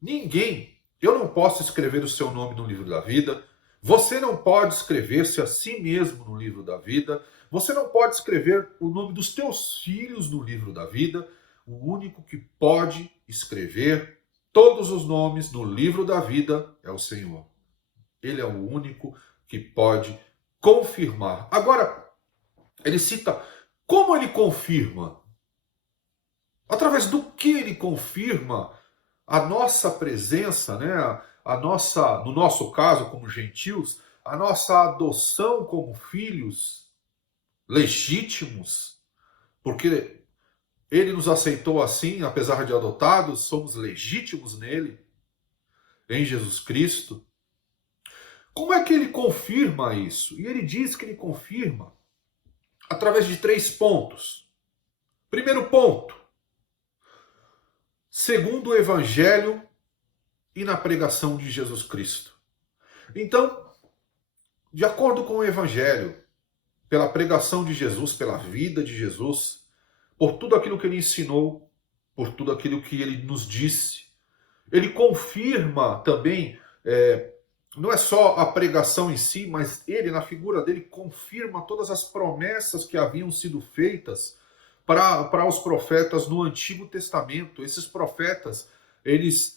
Ninguém. Eu não posso escrever o seu nome no livro da vida. Você não pode escrever-se a si mesmo no livro da vida. Você não pode escrever o nome dos teus filhos no livro da vida. O único que pode escrever todos os nomes no livro da vida é o Senhor. Ele é o único que pode confirmar. Agora, ele cita como ele confirma. Através do que ele confirma a nossa presença, né? No nosso caso, como gentios, a nossa adoção como filhos legítimos, porque ele nos aceitou assim, apesar de adotados, somos legítimos nele, em Jesus Cristo. Como é que ele confirma isso? E ele diz que ele confirma através de 3 pontos. Primeiro ponto: segundo o Evangelho e na pregação de Jesus Cristo. Então, de acordo com o Evangelho, pela pregação de Jesus, pela vida de Jesus, por tudo aquilo que ele ensinou, por tudo aquilo que ele nos disse, ele confirma também, não é só a pregação em si, mas ele, na figura dele, confirma todas as promessas que haviam sido feitas para os profetas no Antigo Testamento. Esses profetas, eles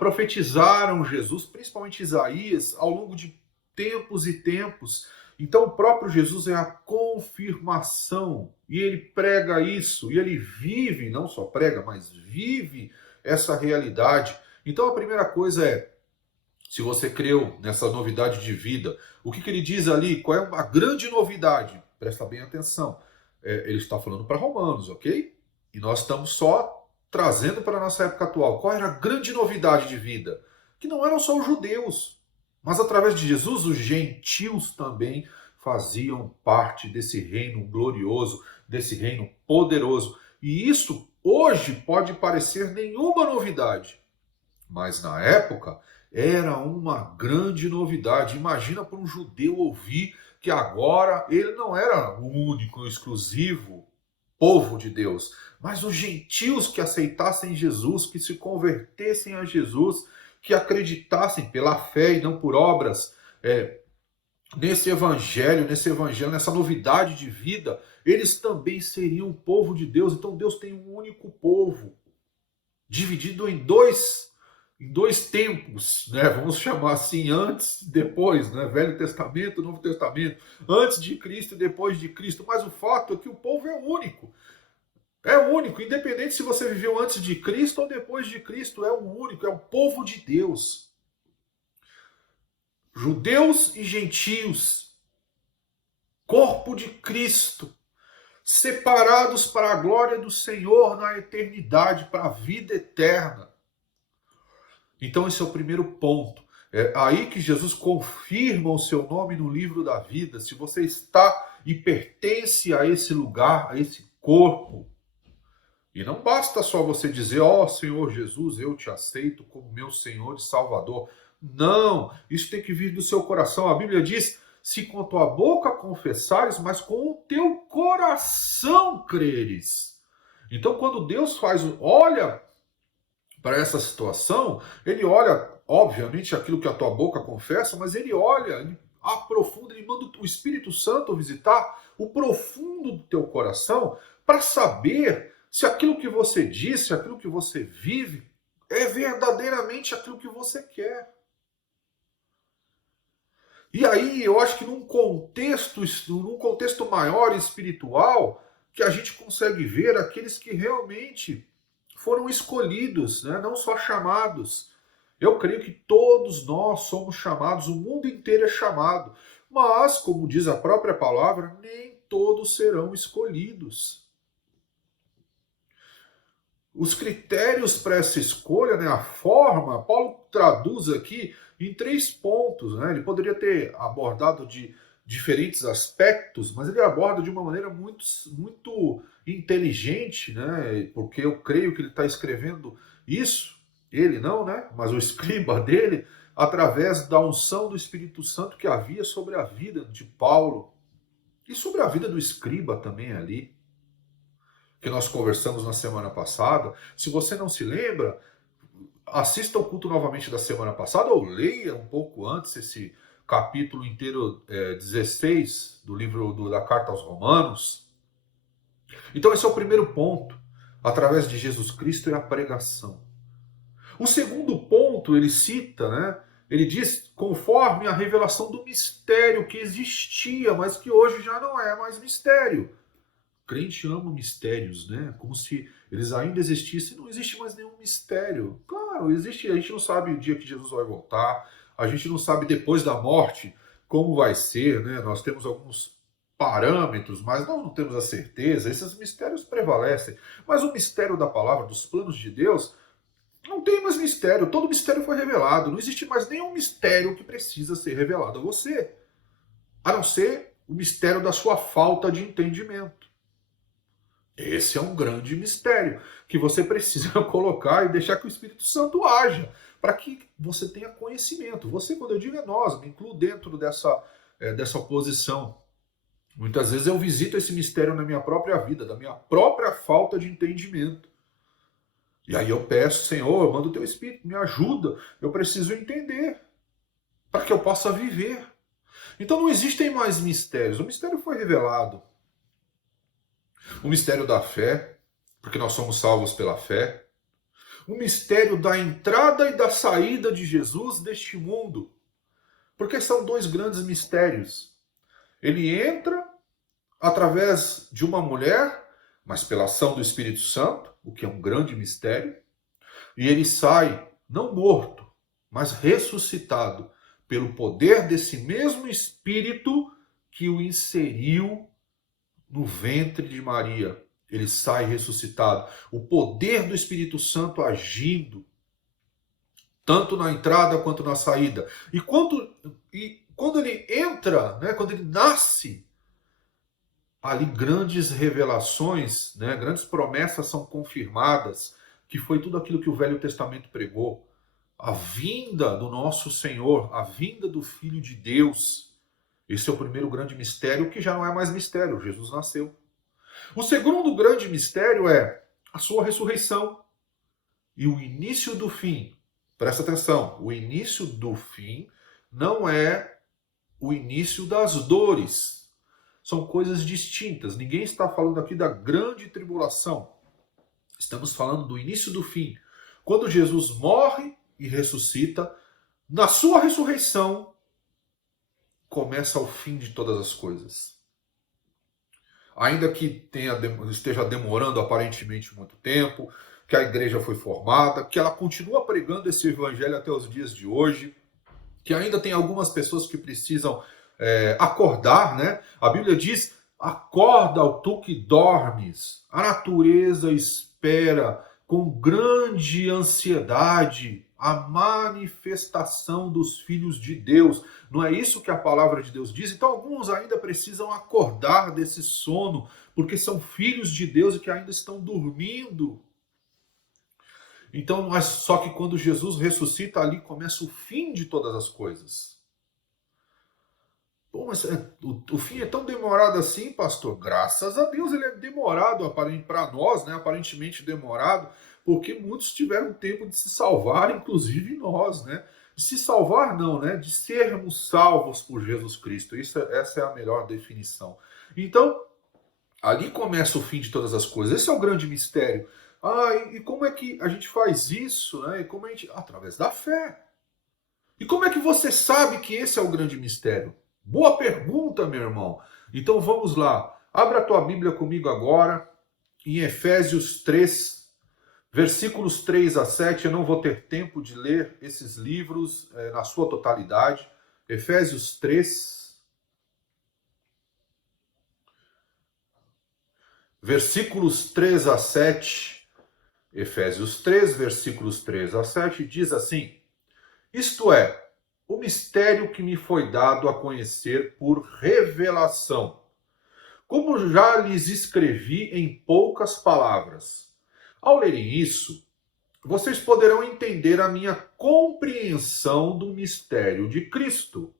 profetizaram Jesus, principalmente Isaías, ao longo de tempos e tempos. Então o próprio Jesus é a confirmação, e ele prega isso, e ele vive, não só prega, mas vive essa realidade. Então a primeira coisa é, se você creu nessa novidade de vida, o que ele diz ali? Qual é a grande novidade? Presta bem atenção. Ele está falando para Romanos, ok? E nós estamos só trazendo para a nossa época atual. Qual era a grande novidade de vida? Que não eram só os judeus, mas através de Jesus, os gentios também faziam parte desse reino glorioso, desse reino poderoso. E isso hoje pode parecer nenhuma novidade, mas na época era uma grande novidade. Imagina para um judeu ouvir que agora ele não era o único, o exclusivo povo de Deus, mas os gentios que aceitassem Jesus, que se convertessem a Jesus, que acreditassem pela fé e não por obras, nesse evangelho, nessa novidade de vida, eles também seriam o povo de Deus. Então Deus tem um único povo, dividido em dois tempos, né? Vamos chamar assim, antes e depois, né? Velho Testamento, Novo Testamento, antes de Cristo e depois de Cristo. Mas o fato é que o povo é único. É único, independente se você viveu antes de Cristo ou depois de Cristo, é o único, é o povo de Deus. Judeus e gentios, corpo de Cristo, separados para a glória do Senhor na eternidade, para a vida eterna. Então esse é o primeiro ponto. É aí que Jesus confirma o seu nome no livro da vida, se você está e pertence a esse lugar, a esse corpo. E não basta só você dizer, ó Senhor Jesus, eu te aceito como meu Senhor e Salvador. Não, isso tem que vir do seu coração. A Bíblia diz, se com a tua boca confessares, mas com o teu coração creres. Então quando Deus olha para essa situação, ele olha, obviamente, aquilo que a tua boca confessa, mas ele olha, ele aprofunda, ele manda o Espírito Santo visitar o profundo do teu coração para saber se aquilo que você diz, se aquilo que você vive é verdadeiramente aquilo que você quer. E aí eu acho que num contexto maior espiritual, que a gente consegue ver aqueles que realmente foram escolhidos, né? Não só chamados. Eu creio que todos nós somos chamados, o mundo inteiro é chamado. Mas, como diz a própria palavra, nem todos serão escolhidos. Os critérios para essa escolha, né, a forma, Paulo traduz aqui em 3 pontos. Né? Ele poderia ter abordado de diferentes aspectos, mas ele aborda de uma maneira muito inteligente, né? Porque eu creio que ele está escrevendo isso, ele não, né? Mas o escriba dele, através da unção do Espírito Santo que havia sobre a vida de Paulo e sobre a vida do escriba também ali, que nós conversamos na semana passada. Se você não se lembra, assista o culto novamente da semana passada ou leia um pouco antes esse capítulo inteiro 16 do livro da Carta aos Romanos. Então esse é o primeiro ponto. Através de Jesus Cristo é a pregação. O segundo ponto ele cita, né? Ele diz, conforme a revelação do mistério que existia, mas que hoje já não é mais mistério. O crente ama mistérios, né? Como se eles ainda existissem. Não existe mais nenhum mistério. Claro, existe. A gente não sabe o dia que Jesus vai voltar. A gente não sabe depois da morte como vai ser, né? Nós temos alguns parâmetros, mas nós não temos a certeza. Esses mistérios prevalecem. Mas o mistério da palavra, dos planos de Deus, não tem mais mistério. Todo mistério foi revelado. Não existe mais nenhum mistério que precisa ser revelado a você, a não ser o mistério da sua falta de entendimento. Esse é um grande mistério que você precisa colocar e deixar que o Espírito Santo haja, para que você tenha conhecimento. Você, quando eu digo é nós, me incluo dentro dessa posição. Muitas vezes eu visito esse mistério na minha própria vida, da minha própria falta de entendimento. E aí eu peço, Senhor, manda o teu Espírito, me ajuda, eu preciso entender, para que eu possa viver. Então não existem mais mistérios, o mistério foi revelado. O mistério da fé, porque nós somos salvos pela fé. O mistério da entrada e da saída de Jesus deste mundo, porque são 2 grandes mistérios. Ele entra através de uma mulher, mas pela ação do Espírito Santo, o que é um grande mistério, e ele sai não morto, mas ressuscitado pelo poder desse mesmo Espírito que o inseriu no ventre de Maria. Ele sai ressuscitado. O poder do Espírito Santo agindo, tanto na entrada quanto na saída. E quando ele entra, né, quando ele nasce, ali grandes revelações, né, grandes promessas são confirmadas, que foi tudo aquilo que o Velho Testamento pregou. A vinda do nosso Senhor, a vinda do Filho de Deus. Esse é o primeiro grande mistério, que já não é mais mistério, Jesus nasceu. O segundo grande mistério é a sua ressurreição e o início do fim. Presta atenção, o início do fim não é o início das dores. São coisas distintas. Ninguém está falando aqui da grande tribulação. Estamos falando do início do fim. Quando Jesus morre e ressuscita, na sua ressurreição começa o fim de todas as coisas. Ainda que esteja demorando aparentemente muito tempo, que a igreja foi formada, que ela continua pregando esse evangelho até os dias de hoje, que ainda tem algumas pessoas que precisam acordar, né? A Bíblia diz: acorda, ó tu que dormes. A natureza espera com grande ansiedade a manifestação dos filhos de Deus. Não é isso que a palavra de Deus diz? Então alguns ainda precisam acordar desse sono, porque são filhos de Deus e que ainda estão dormindo. Então, mas só que quando Jesus ressuscita, ali começa o fim de todas as coisas. Pô, mas o fim é tão demorado assim, pastor? Graças a Deus ele é demorado para nós, né? Aparentemente demorado, porque muitos tiveram tempo de se salvar, inclusive nós, né? De se salvar não, né? De sermos salvos por Jesus Cristo. Essa é a melhor definição. Então, ali começa o fim de todas as coisas. Esse é o grande mistério. E como é que a gente faz isso, né? E como através da fé. E como é que você sabe que esse é o grande mistério? Boa pergunta, meu irmão. Então vamos lá. Abra a tua Bíblia comigo agora, em Efésios 3, versículos 3 a 7. Eu não vou ter tempo de ler esses livros na sua totalidade. Efésios 3, versículos 3 a 7. Efésios 3, versículos 3 a 7, diz assim: isto é, o mistério que me foi dado a conhecer por revelação, como já lhes escrevi em poucas palavras. Ao lerem isso, vocês poderão entender a minha compreensão do mistério de Cristo.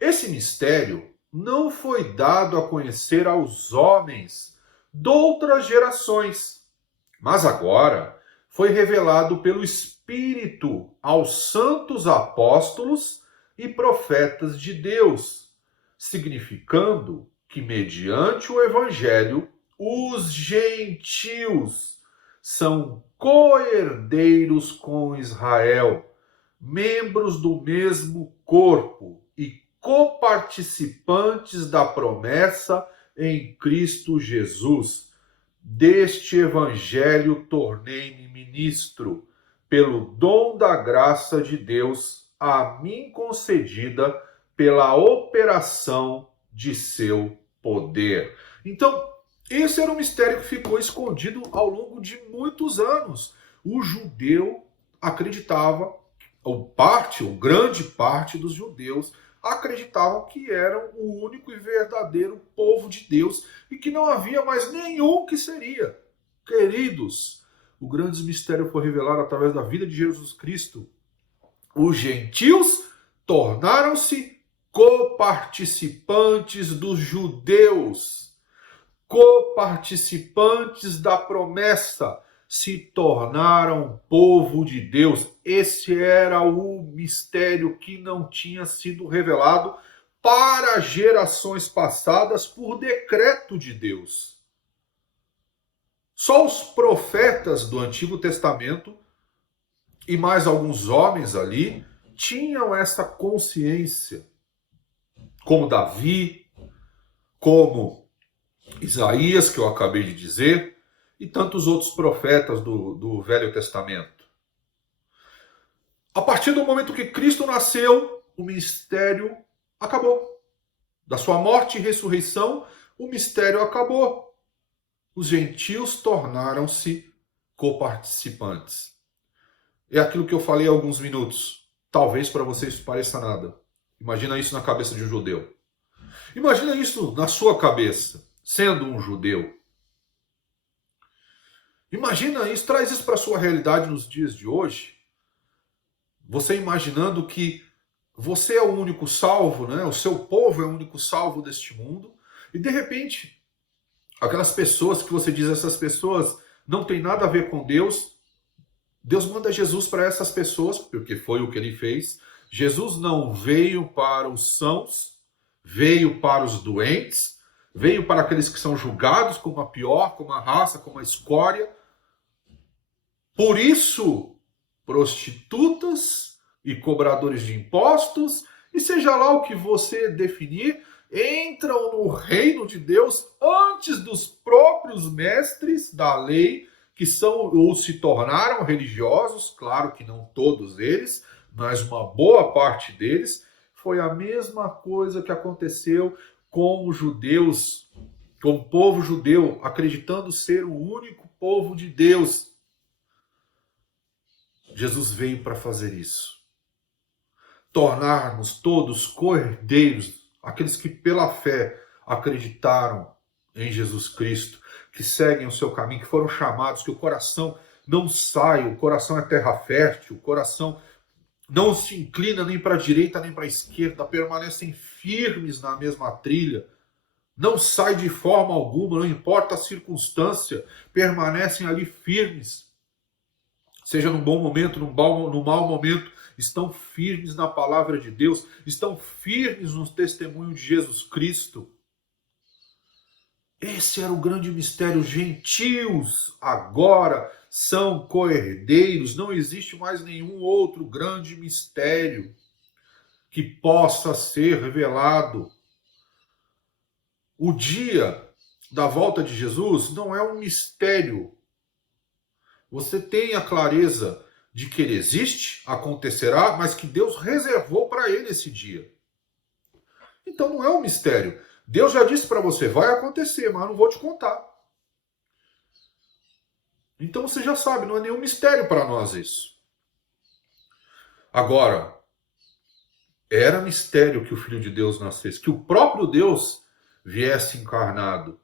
Esse mistério não foi dado a conhecer aos homens de outras gerações, mas agora foi revelado pelo Espírito aos santos apóstolos e profetas de Deus, significando que, mediante o Evangelho, os gentios são co-herdeiros com Israel, membros do mesmo corpo e coparticipantes da promessa em Cristo Jesus. Deste Evangelho tornei-me ministro, pelo dom da graça de Deus a mim concedida pela operação de seu poder. Então, esse era um mistério que ficou escondido ao longo de muitos anos. O judeu acreditava, ou grande parte dos judeus acreditavam que eram o único e verdadeiro povo de Deus e que não havia mais nenhum que seria. Queridos, o grande mistério foi revelado através da vida de Jesus Cristo. Os gentios tornaram-se coparticipantes dos judeus, coparticipantes da promessa, se tornaram povo de Deus. Esse era o mistério que não tinha sido revelado para gerações passadas por decreto de Deus. Só os profetas do Antigo Testamento e mais alguns homens ali tinham essa consciência, como Davi, como Isaías, que eu acabei de dizer, e tantos outros profetas do Velho Testamento. A partir do momento que Cristo nasceu, o mistério acabou. Da sua morte e ressurreição, o mistério acabou. Os gentios tornaram-se coparticipantes. É aquilo que eu falei há alguns minutos. Talvez para vocês pareça nada. Imagina isso na cabeça de um judeu. Imagina isso na sua cabeça, sendo um judeu. Imagina isso, traz isso para a sua realidade nos dias de hoje. Você imaginando que você é o único salvo, né? O seu povo é o único salvo deste mundo. E de repente, aquelas pessoas que você diz, essas pessoas não têm nada a ver com Deus, Deus manda Jesus para essas pessoas, porque foi o que ele fez. Jesus não veio para os sãos, veio para os doentes, veio para aqueles que são julgados como a pior, como a raça, como a escória. Por isso, prostitutas e cobradores de impostos, e seja lá o que você definir, entram no reino de Deus antes dos próprios mestres da lei, que são ou se tornaram religiosos, claro que não todos eles, mas uma boa parte deles. Foi a mesma coisa que aconteceu com os judeus, com o povo judeu, acreditando ser o único povo de Deus. Jesus veio para fazer isso. Tornar-nos todos cordeiros, aqueles que pela fé acreditaram em Jesus Cristo, que seguem o seu caminho, que foram chamados, que o coração não sai, o coração é terra fértil, o coração não se inclina nem para a direita nem para a esquerda, permanecem firmes na mesma trilha, não sai de forma alguma, não importa a circunstância, permanecem ali firmes, seja num bom momento, num mau momento, estão firmes na palavra de Deus, estão firmes no testemunho de Jesus Cristo. Esse era o grande mistério. Gentios agora são co-herdeiros. Não existe mais nenhum outro grande mistério que possa ser revelado. O dia da volta de Jesus não é um mistério. Você tem a clareza de que ele existe, acontecerá, mas que Deus reservou para ele esse dia. Então não é um mistério. Deus já disse para você, vai acontecer, mas eu não vou te contar. Então você já sabe, não é nenhum mistério para nós isso. Agora, era mistério que o Filho de Deus nascesse, que o próprio Deus viesse encarnado,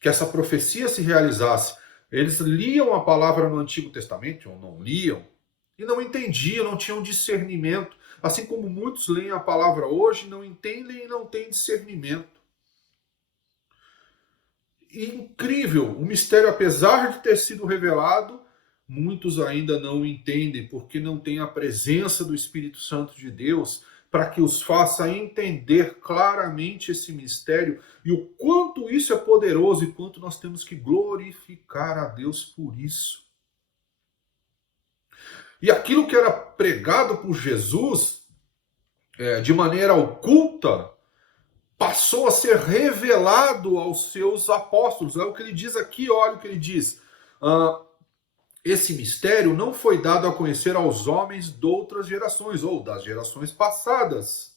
que essa profecia se realizasse. Eles liam a palavra no Antigo Testamento, ou não liam, e não entendiam, não tinham discernimento. Assim como muitos leem a palavra hoje, não entendem e não têm discernimento. E incrível, o mistério, apesar de ter sido revelado, muitos ainda não entendem, porque não tem a presença do Espírito Santo de Deus para que os faça entender claramente esse mistério e o quanto isso é poderoso e quanto nós temos que glorificar a Deus por isso. E aquilo que era pregado por Jesus de maneira oculta passou a ser revelado aos seus apóstolos. É o que ele diz aqui, olha o que ele diz. Esse mistério não foi dado a conhecer aos homens de outras gerações, ou das gerações passadas.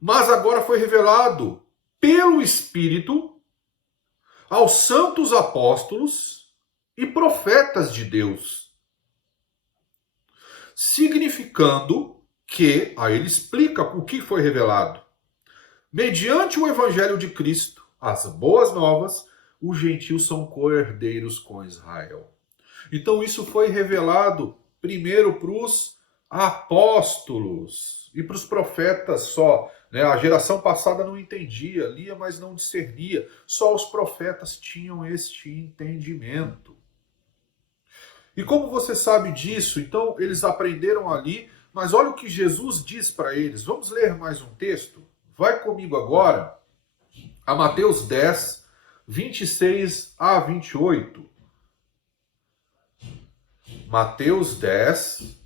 Mas agora foi revelado pelo Espírito aos santos apóstolos e profetas de Deus. Significando que, aí ele explica o que foi revelado. Mediante o Evangelho de Cristo, as boas novas, os gentios são co-herdeiros com Israel. Então isso foi revelado primeiro para os apóstolos e para os profetas só. A geração passada não entendia, lia, mas não discernia. Só os profetas tinham este entendimento. E como você sabe disso? Então eles aprenderam ali, mas olha o que Jesus diz para eles. Vamos ler mais um texto? Vai comigo agora a Mateus 10, 26 a 28. Mateus 10,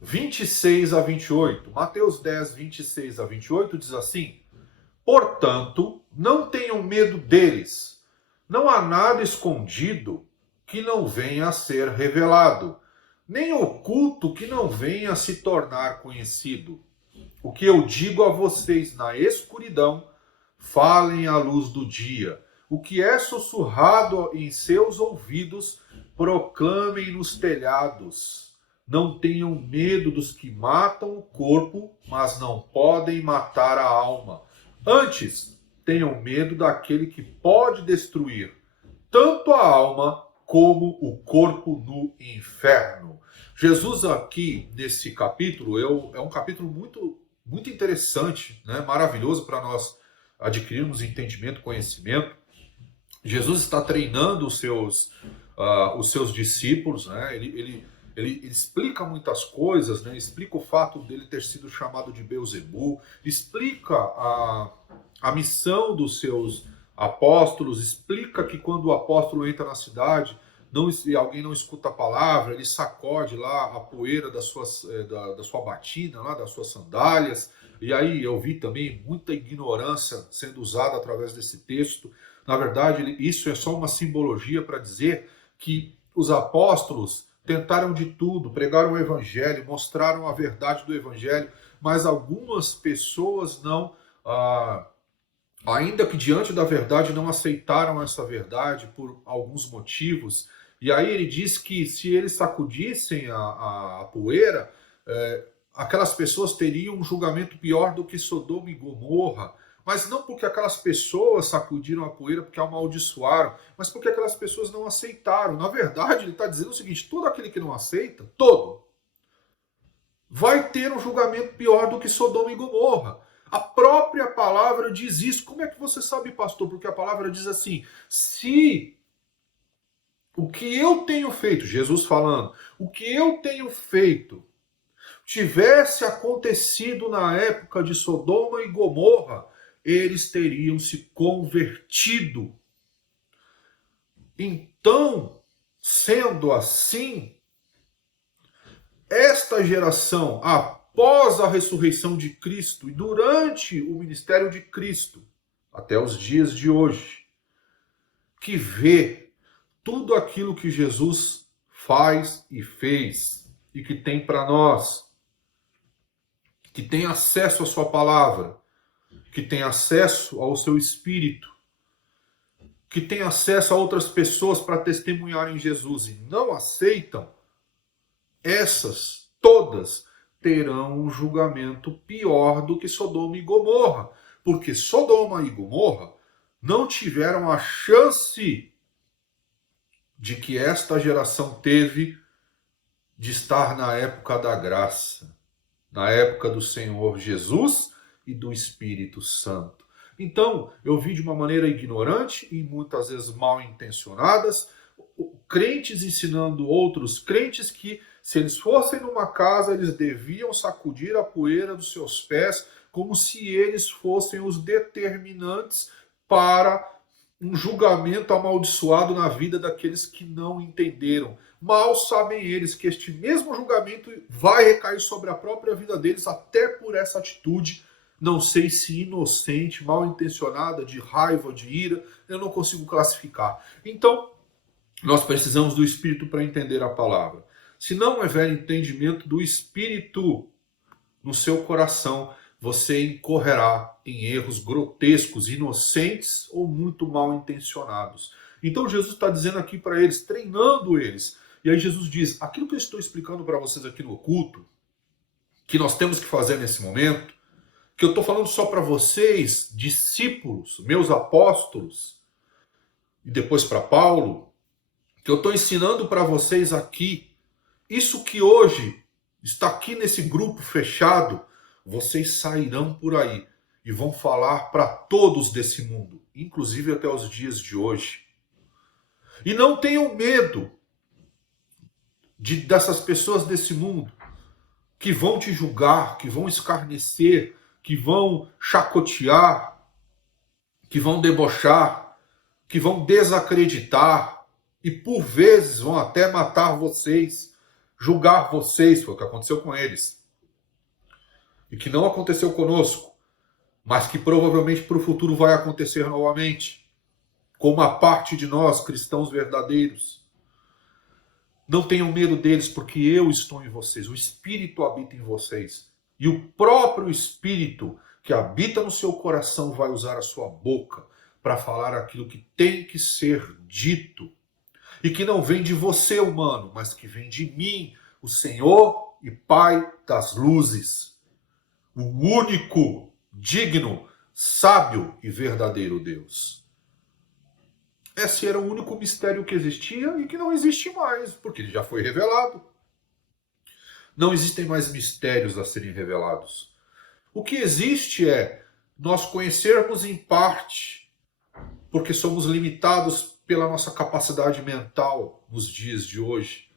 26 a 28. Mateus 10, 26 a 28 diz assim: portanto, não tenham medo deles. Não há nada escondido que não venha a ser revelado, nem oculto que não venha a se tornar conhecido. O que eu digo a vocês na escuridão, falem à luz do dia. O que é sussurrado em seus ouvidos, proclamem nos telhados. Não tenham medo dos que matam o corpo, mas não podem matar a alma. Antes, tenham medo daquele que pode destruir tanto a alma como o corpo no inferno. Jesus aqui, nesse capítulo, é um capítulo muito, muito interessante, né? Maravilhoso para nós adquirirmos entendimento, conhecimento. Jesus está treinando os seus discípulos, né? Ele explica muitas coisas, né? Explica o fato dele ter sido chamado de Beelzebul, explica a missão dos seus apóstolos, explica que quando o apóstolo entra na cidade, alguém não escuta a palavra, ele sacode lá a poeira da sua batina, lá, das suas sandálias. E aí eu vi também muita ignorância sendo usada através desse texto. Na verdade, isso é só uma simbologia para dizer que os apóstolos tentaram de tudo, pregaram o evangelho, mostraram a verdade do evangelho, mas algumas pessoas não, ainda que diante da verdade, não aceitaram essa verdade por alguns motivos. E aí ele diz que se eles sacudissem a poeira, aquelas pessoas teriam um julgamento pior do que Sodoma e Gomorra. Mas não porque aquelas pessoas sacudiram a poeira porque amaldiçoaram, mas porque aquelas pessoas não aceitaram. Na verdade, ele está dizendo o seguinte: todo aquele que não aceita, vai ter um julgamento pior do que Sodoma e Gomorra. A própria palavra diz isso. Como é que você sabe, pastor? Porque a palavra diz assim: se o que eu tenho feito, Jesus falando, o que eu tenho feito tivesse acontecido na época de Sodoma e Gomorra, eles teriam se convertido. Então, sendo assim, esta geração, após a ressurreição de Cristo e durante o ministério de Cristo, até os dias de hoje, que vê tudo aquilo que Jesus faz e fez e que tem para nós, que tem acesso à sua palavra, que tem acesso ao seu espírito, que tem acesso a outras pessoas para testemunharem Jesus e não aceitam, essas todas terão um julgamento pior do que Sodoma e Gomorra, porque Sodoma e Gomorra não tiveram a chance de que esta geração teve de estar na época da graça, na época do Senhor Jesus e do Espírito Santo. Então, eu vi de uma maneira ignorante e muitas vezes mal intencionadas, crentes ensinando outros crentes que se eles fossem numa casa, eles deviam sacudir a poeira dos seus pés, como se eles fossem os determinantes para um julgamento amaldiçoado na vida daqueles que não entenderam. Mal sabem eles que este mesmo julgamento vai recair sobre a própria vida deles, até por essa atitude, não sei se inocente, mal intencionada, de raiva, de ira, eu não consigo classificar. Então, nós precisamos do Espírito para entender a palavra. Se não houver entendimento do Espírito no seu coração, você incorrerá em erros grotescos, inocentes ou muito mal intencionados. Então Jesus está dizendo aqui para eles, treinando eles. E aí Jesus diz, aquilo que eu estou explicando para vocês aqui no culto, que nós temos que fazer nesse momento, que eu estou falando só para vocês, discípulos, meus apóstolos, e depois para Paulo, que eu estou ensinando para vocês aqui, isso que hoje está aqui nesse grupo fechado, vocês sairão por aí e vão falar para todos desse mundo, inclusive até os dias de hoje. E não tenham medo dessas pessoas desse mundo que vão te julgar, que vão escarnecer, que vão chacotear, que vão debochar, que vão desacreditar e por vezes vão até matar vocês, julgar vocês, foi o que aconteceu com eles. E que não aconteceu conosco, mas que provavelmente para o futuro vai acontecer novamente, com uma parte de nós, cristãos verdadeiros. Não tenham medo deles, porque eu estou em vocês, o Espírito habita em vocês. E o próprio Espírito que habita no seu coração vai usar a sua boca para falar aquilo que tem que ser dito. e que não vem de você, humano, mas que vem de mim, o Senhor e Pai das luzes, o único, digno, sábio e verdadeiro Deus. Esse era o único mistério que existia e que não existe mais, porque ele já foi revelado. Não existem mais mistérios a serem revelados. O que existe é nós conhecermos em parte, porque somos limitados pela nossa capacidade mental nos dias de hoje.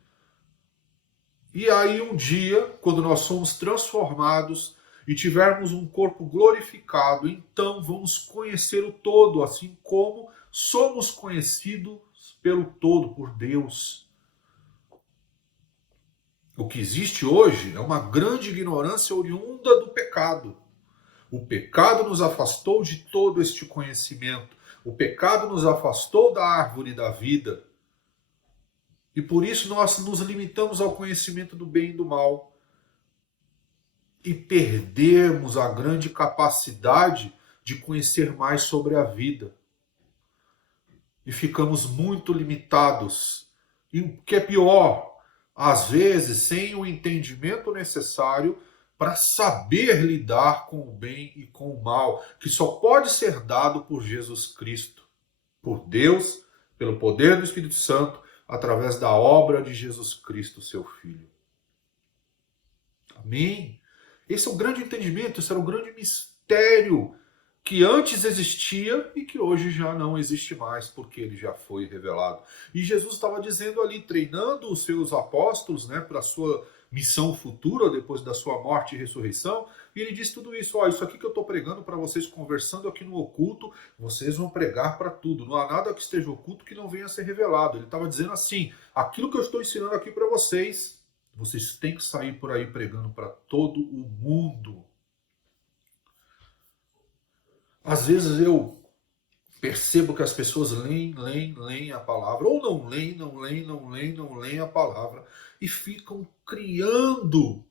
E aí um dia, quando nós somos transformados e tivermos um corpo glorificado, então vamos conhecer o todo, assim como somos conhecidos pelo todo, por Deus. O que existe hoje é uma grande ignorância oriunda do pecado. O pecado nos afastou de todo este conhecimento. O pecado nos afastou da árvore da vida. E por isso nós nos limitamos ao conhecimento do bem e do mal. E perdemos a grande capacidade de conhecer mais sobre a vida. E ficamos muito limitados. E o que é pior, às vezes sem o entendimento necessário para saber lidar com o bem e com o mal, que só pode ser dado por Jesus Cristo, por Deus, pelo poder do Espírito Santo, através da obra de Jesus Cristo, seu Filho. Amém? Esse é o grande entendimento, esse era o grande mistério que antes existia e que hoje já não existe mais, porque ele já foi revelado. E Jesus estava dizendo ali, treinando os seus apóstolos, né, para a sua missão futura, depois da sua morte e ressurreição, e ele diz tudo isso, isso aqui que eu estou pregando para vocês, conversando aqui no oculto, vocês vão pregar para tudo, não há nada que esteja oculto que não venha a ser revelado. Ele estava dizendo assim, aquilo que eu estou ensinando aqui para vocês, vocês têm que sair por aí pregando para todo o mundo. Às vezes eu percebo que as pessoas leem a palavra, ou não leem a palavra, e ficam criando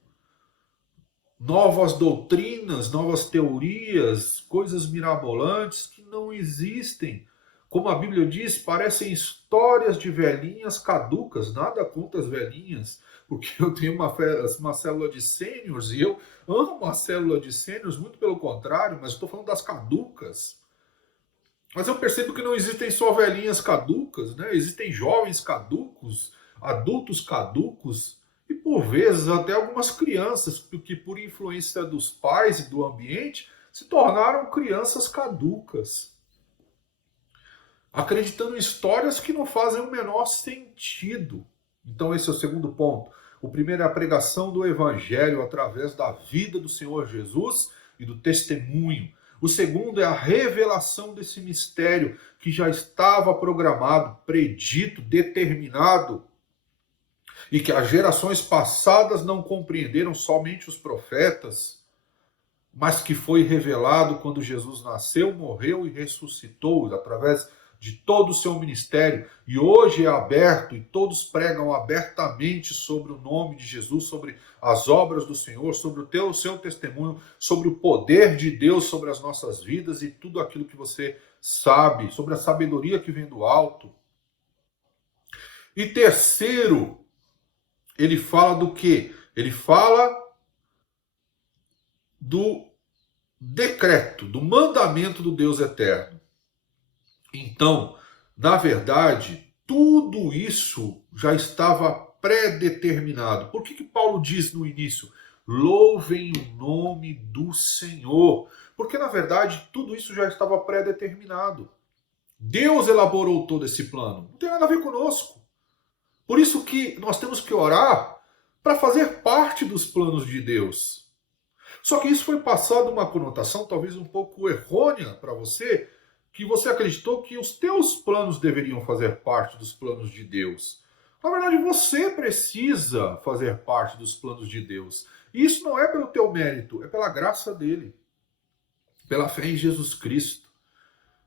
novas doutrinas, novas teorias, coisas mirabolantes que não existem. Como a Bíblia diz, parecem histórias de velhinhas caducas, nada contra as velhinhas, porque eu tenho uma célula de sêniors e eu amo a célula de sêniors, muito pelo contrário, mas estou falando das caducas. Mas eu percebo que não existem só velhinhas caducas, né? Existem jovens caducos, adultos caducos e, por vezes, até algumas crianças que, por influência dos pais e do ambiente, se tornaram crianças caducas, acreditando em histórias que não fazem o menor sentido. Então esse é o segundo ponto. O primeiro é a pregação do Evangelho através da vida do Senhor Jesus e do testemunho. O segundo é a revelação desse mistério que já estava programado, predito, determinado, e que as gerações passadas não compreenderam, somente os profetas, mas que foi revelado quando Jesus nasceu, morreu e ressuscitou através de todo o seu ministério, e hoje é aberto e todos pregam abertamente sobre o nome de Jesus, sobre as obras do Senhor, sobre o seu testemunho, sobre o poder de Deus sobre as nossas vidas e tudo aquilo que você sabe, sobre a sabedoria que vem do alto. E terceiro, ele fala do quê? Ele fala do decreto, do mandamento do Deus eterno. Então, na verdade, tudo isso já estava pré-determinado. Por que Paulo diz no início, louvem o nome do Senhor? Porque, na verdade, tudo isso já estava pré-determinado. Deus elaborou todo esse plano. Não tem nada a ver conosco. Por isso que nós temos que orar para fazer parte dos planos de Deus. Só que isso foi passado uma conotação talvez um pouco errônea para você, que você acreditou que os teus planos deveriam fazer parte dos planos de Deus. Na verdade, você precisa fazer parte dos planos de Deus. E isso não é pelo teu mérito, é pela graça dele, pela fé em Jesus Cristo.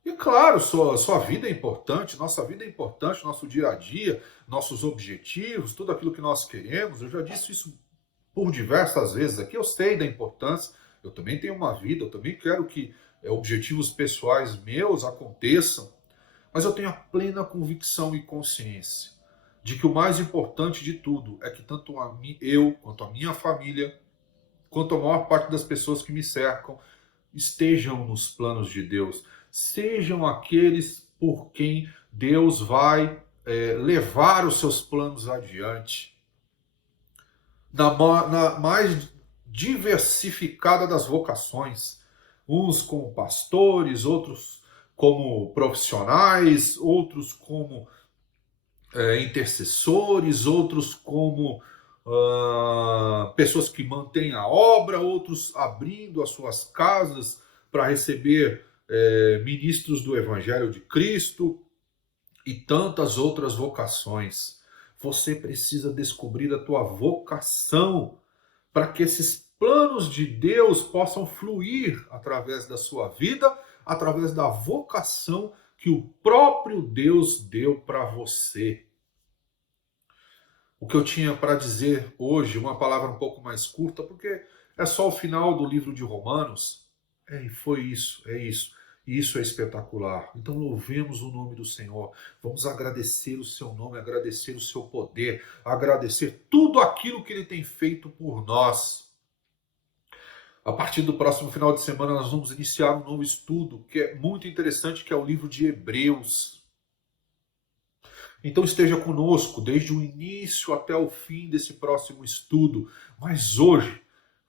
E claro, sua vida é importante, nossa vida é importante, nosso dia a dia, nossos objetivos, tudo aquilo que nós queremos. Eu já disse isso por diversas vezes aqui, eu sei da importância, eu também tenho uma vida, eu também quero que objetivos pessoais meus aconteçam, mas eu tenho a plena convicção e consciência de que o mais importante de tudo é que tanto eu, quanto a minha família, quanto a maior parte das pessoas que me cercam, estejam nos planos de Deus, sejam aqueles por quem Deus vai levar os seus planos adiante. Na mais diversificada das vocações, uns como pastores, outros como profissionais, outros como intercessores, outros como pessoas que mantêm a obra, outros abrindo as suas casas para receber ministros do Evangelho de Cristo e tantas outras vocações. Você precisa descobrir a tua vocação para que esses planos de Deus possam fluir através da sua vida, através da vocação que o próprio Deus deu para você. O que eu tinha para dizer hoje, uma palavra um pouco mais curta, porque é só o final do livro de Romanos. Foi isso, é isso. E isso é espetacular. Então louvemos o nome do Senhor. Vamos agradecer o seu nome, agradecer o seu poder, agradecer tudo aquilo que ele tem feito por nós. A partir do próximo final de semana nós vamos iniciar um novo estudo que é muito interessante, que é o livro de Hebreus. Então esteja conosco desde o início até o fim desse próximo estudo. Mas hoje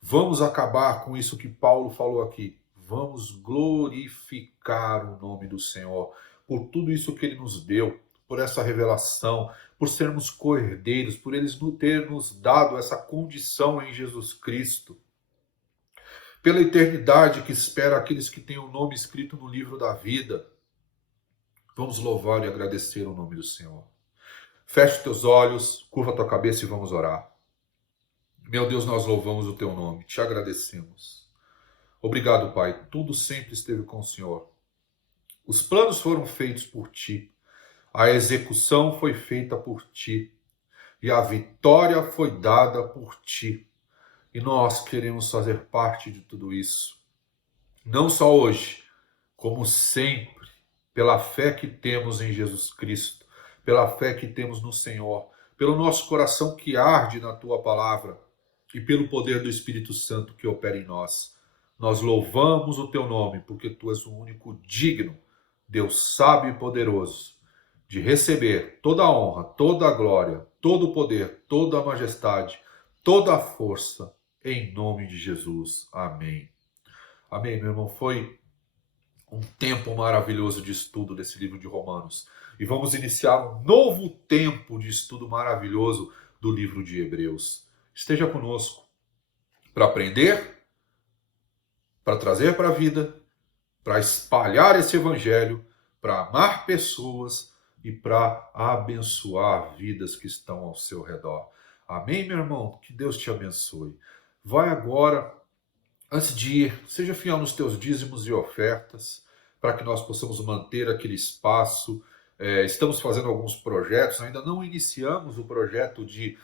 vamos acabar com isso que Paulo falou aqui. Vamos glorificar o nome do Senhor por tudo isso que ele nos deu, por essa revelação, por sermos co-herdeiros, por ele ter nos dado essa condição em Jesus Cristo. Pela eternidade que espera aqueles que têm o nome escrito no livro da vida. Vamos louvar e agradecer o nome do Senhor. Feche teus olhos, curva tua cabeça e vamos orar. Meu Deus, nós louvamos o teu nome, te agradecemos. Obrigado, Pai, tudo sempre esteve com o Senhor. Os planos foram feitos por ti, a execução foi feita por ti e a vitória foi dada por ti. E nós queremos fazer parte de tudo isso. Não só hoje, como sempre, pela fé que temos em Jesus Cristo, pela fé que temos no Senhor, pelo nosso coração que arde na tua palavra e pelo poder do Espírito Santo que opera em nós. Nós louvamos o teu nome, porque tu és o único digno, Deus sábio e poderoso, de receber toda a honra, toda a glória, todo o poder, toda a majestade, toda a força, em nome de Jesus. Amém. Amém, meu irmão. Foi um tempo maravilhoso de estudo desse livro de Romanos. E vamos iniciar um novo tempo de estudo maravilhoso do livro de Hebreus. Esteja conosco para aprender, para trazer para a vida, para espalhar esse evangelho, para amar pessoas e para abençoar vidas que estão ao seu redor. Amém, meu irmão? Que Deus te abençoe. Vai agora, antes de ir, seja fiel nos teus dízimos e ofertas, para que nós possamos manter aquele espaço. Estamos fazendo alguns projetos, ainda não iniciamos o projeto de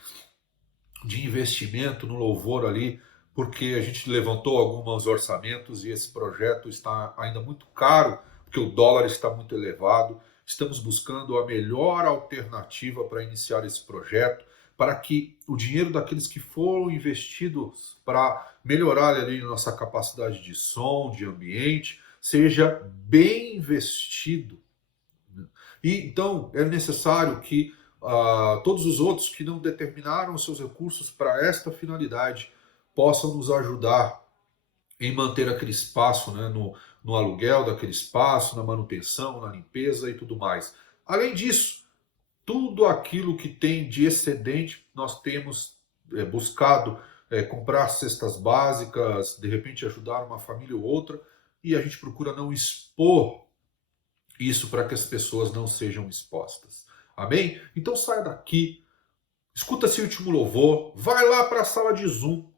investimento no louvor ali, porque a gente levantou alguns orçamentos e esse projeto está ainda muito caro, porque o dólar está muito elevado. Estamos buscando a melhor alternativa para iniciar esse projeto, para que o dinheiro daqueles que foram investidos para melhorar ali nossa capacidade de som, de ambiente, seja bem investido. E então é necessário que todos os outros que não determinaram seus recursos para esta finalidade possam nos ajudar em manter aquele espaço, né, no aluguel daquele espaço, na manutenção, na limpeza e tudo mais. Além disso, tudo aquilo que tem de excedente, nós temos buscado comprar cestas básicas, de repente ajudar uma família ou outra, e a gente procura não expor isso para que as pessoas não sejam expostas. Amém? Então saia daqui, escuta esse último louvor, vai lá para a sala de Zoom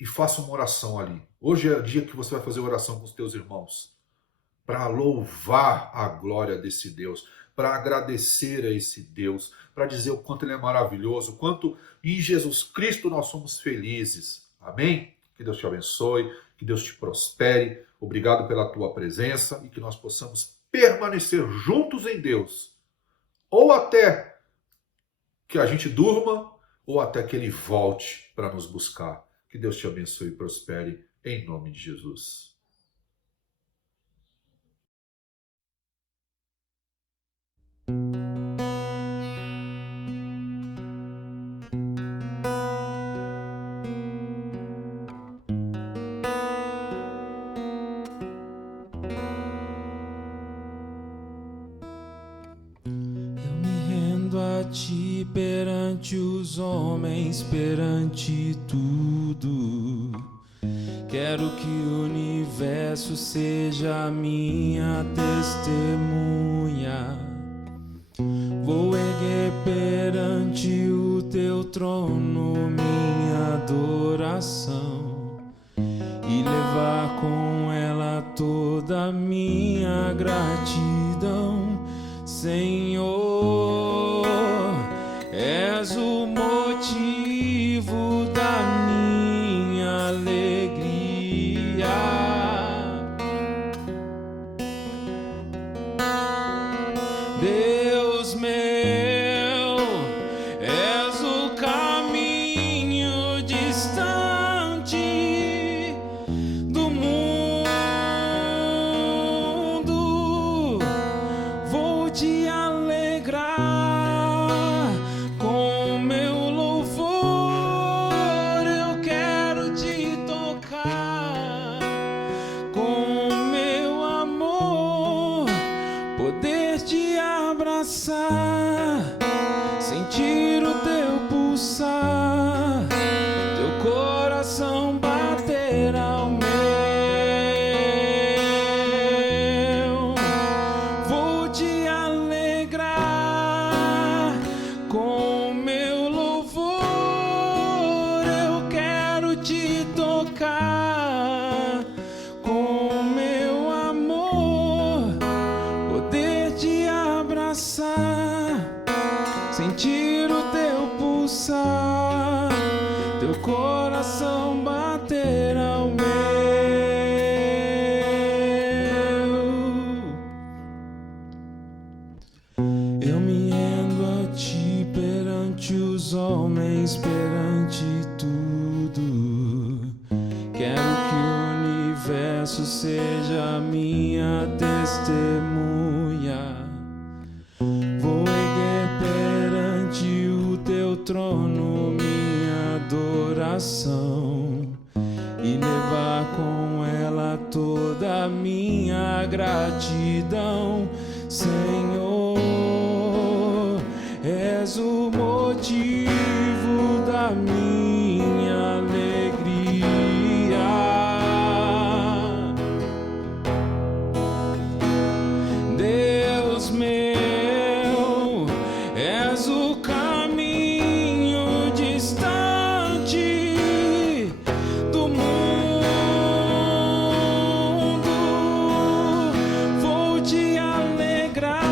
e faça uma oração ali. Hoje é o dia que você vai fazer oração com os teus irmãos, para louvar a glória desse Deus, para agradecer a esse Deus, para dizer o quanto Ele é maravilhoso, o quanto em Jesus Cristo nós somos felizes. Amém? Que Deus te abençoe, que Deus te prospere. Obrigado pela tua presença e que nós possamos permanecer juntos em Deus, ou até que a gente durma ou até que Ele volte para nos buscar. Que Deus te abençoe e prospere, em nome de Jesus. Eu me rendo a ti perante os homens, perante tudo. Quero que o universo seja minha testemunha. Vou erguer perante o teu trono minha adoração e levar com ela toda a minha gratidão. Senhor, és o motivo da minha alegria. Deus meu, és o caminho distante do mundo. Vou te alegrar com meu louvor. Eu quero te tocar com meu amor, poder te abraçar, sentir o teu pulsar, teu coração bater ao meu. Vou te alegrar com meu louvor. Eu quero te tocar com meu amor, poder te abraçar, sentir o teu pulsar, teu coração bater ao meu. Eu me rendo a ti perante os homens, perante tudo. Quero que o universo seja minha testemunha. Vou erguer perante o teu trono minha adoração e levar com ela toda a minha gratidão. Senhor, és o motivo da minha alegria. Deus meu, és o caminho distante do mundo. Vou te alegrar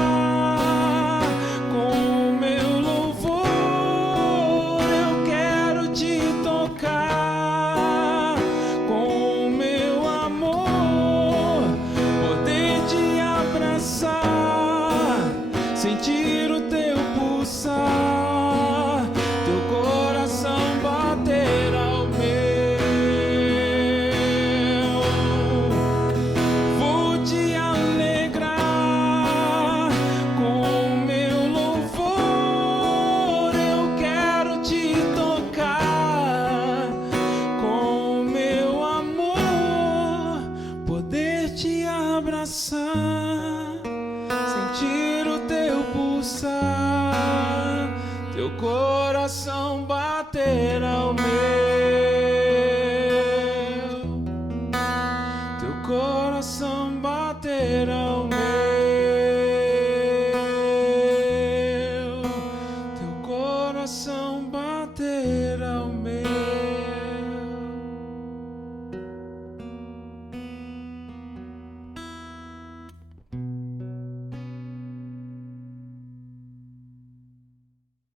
com meu louvor. Eu quero te tocar com meu amor, poder te abraçar, sentir o teu pulsar, teu coração bater ao meu. Vou te alegrar com meu louvor. Eu quero te tocar com meu amor, poder te abraçar, sentir o teu pulsar, teu coração bater ao meu, teu coração bater ao meu, teu coração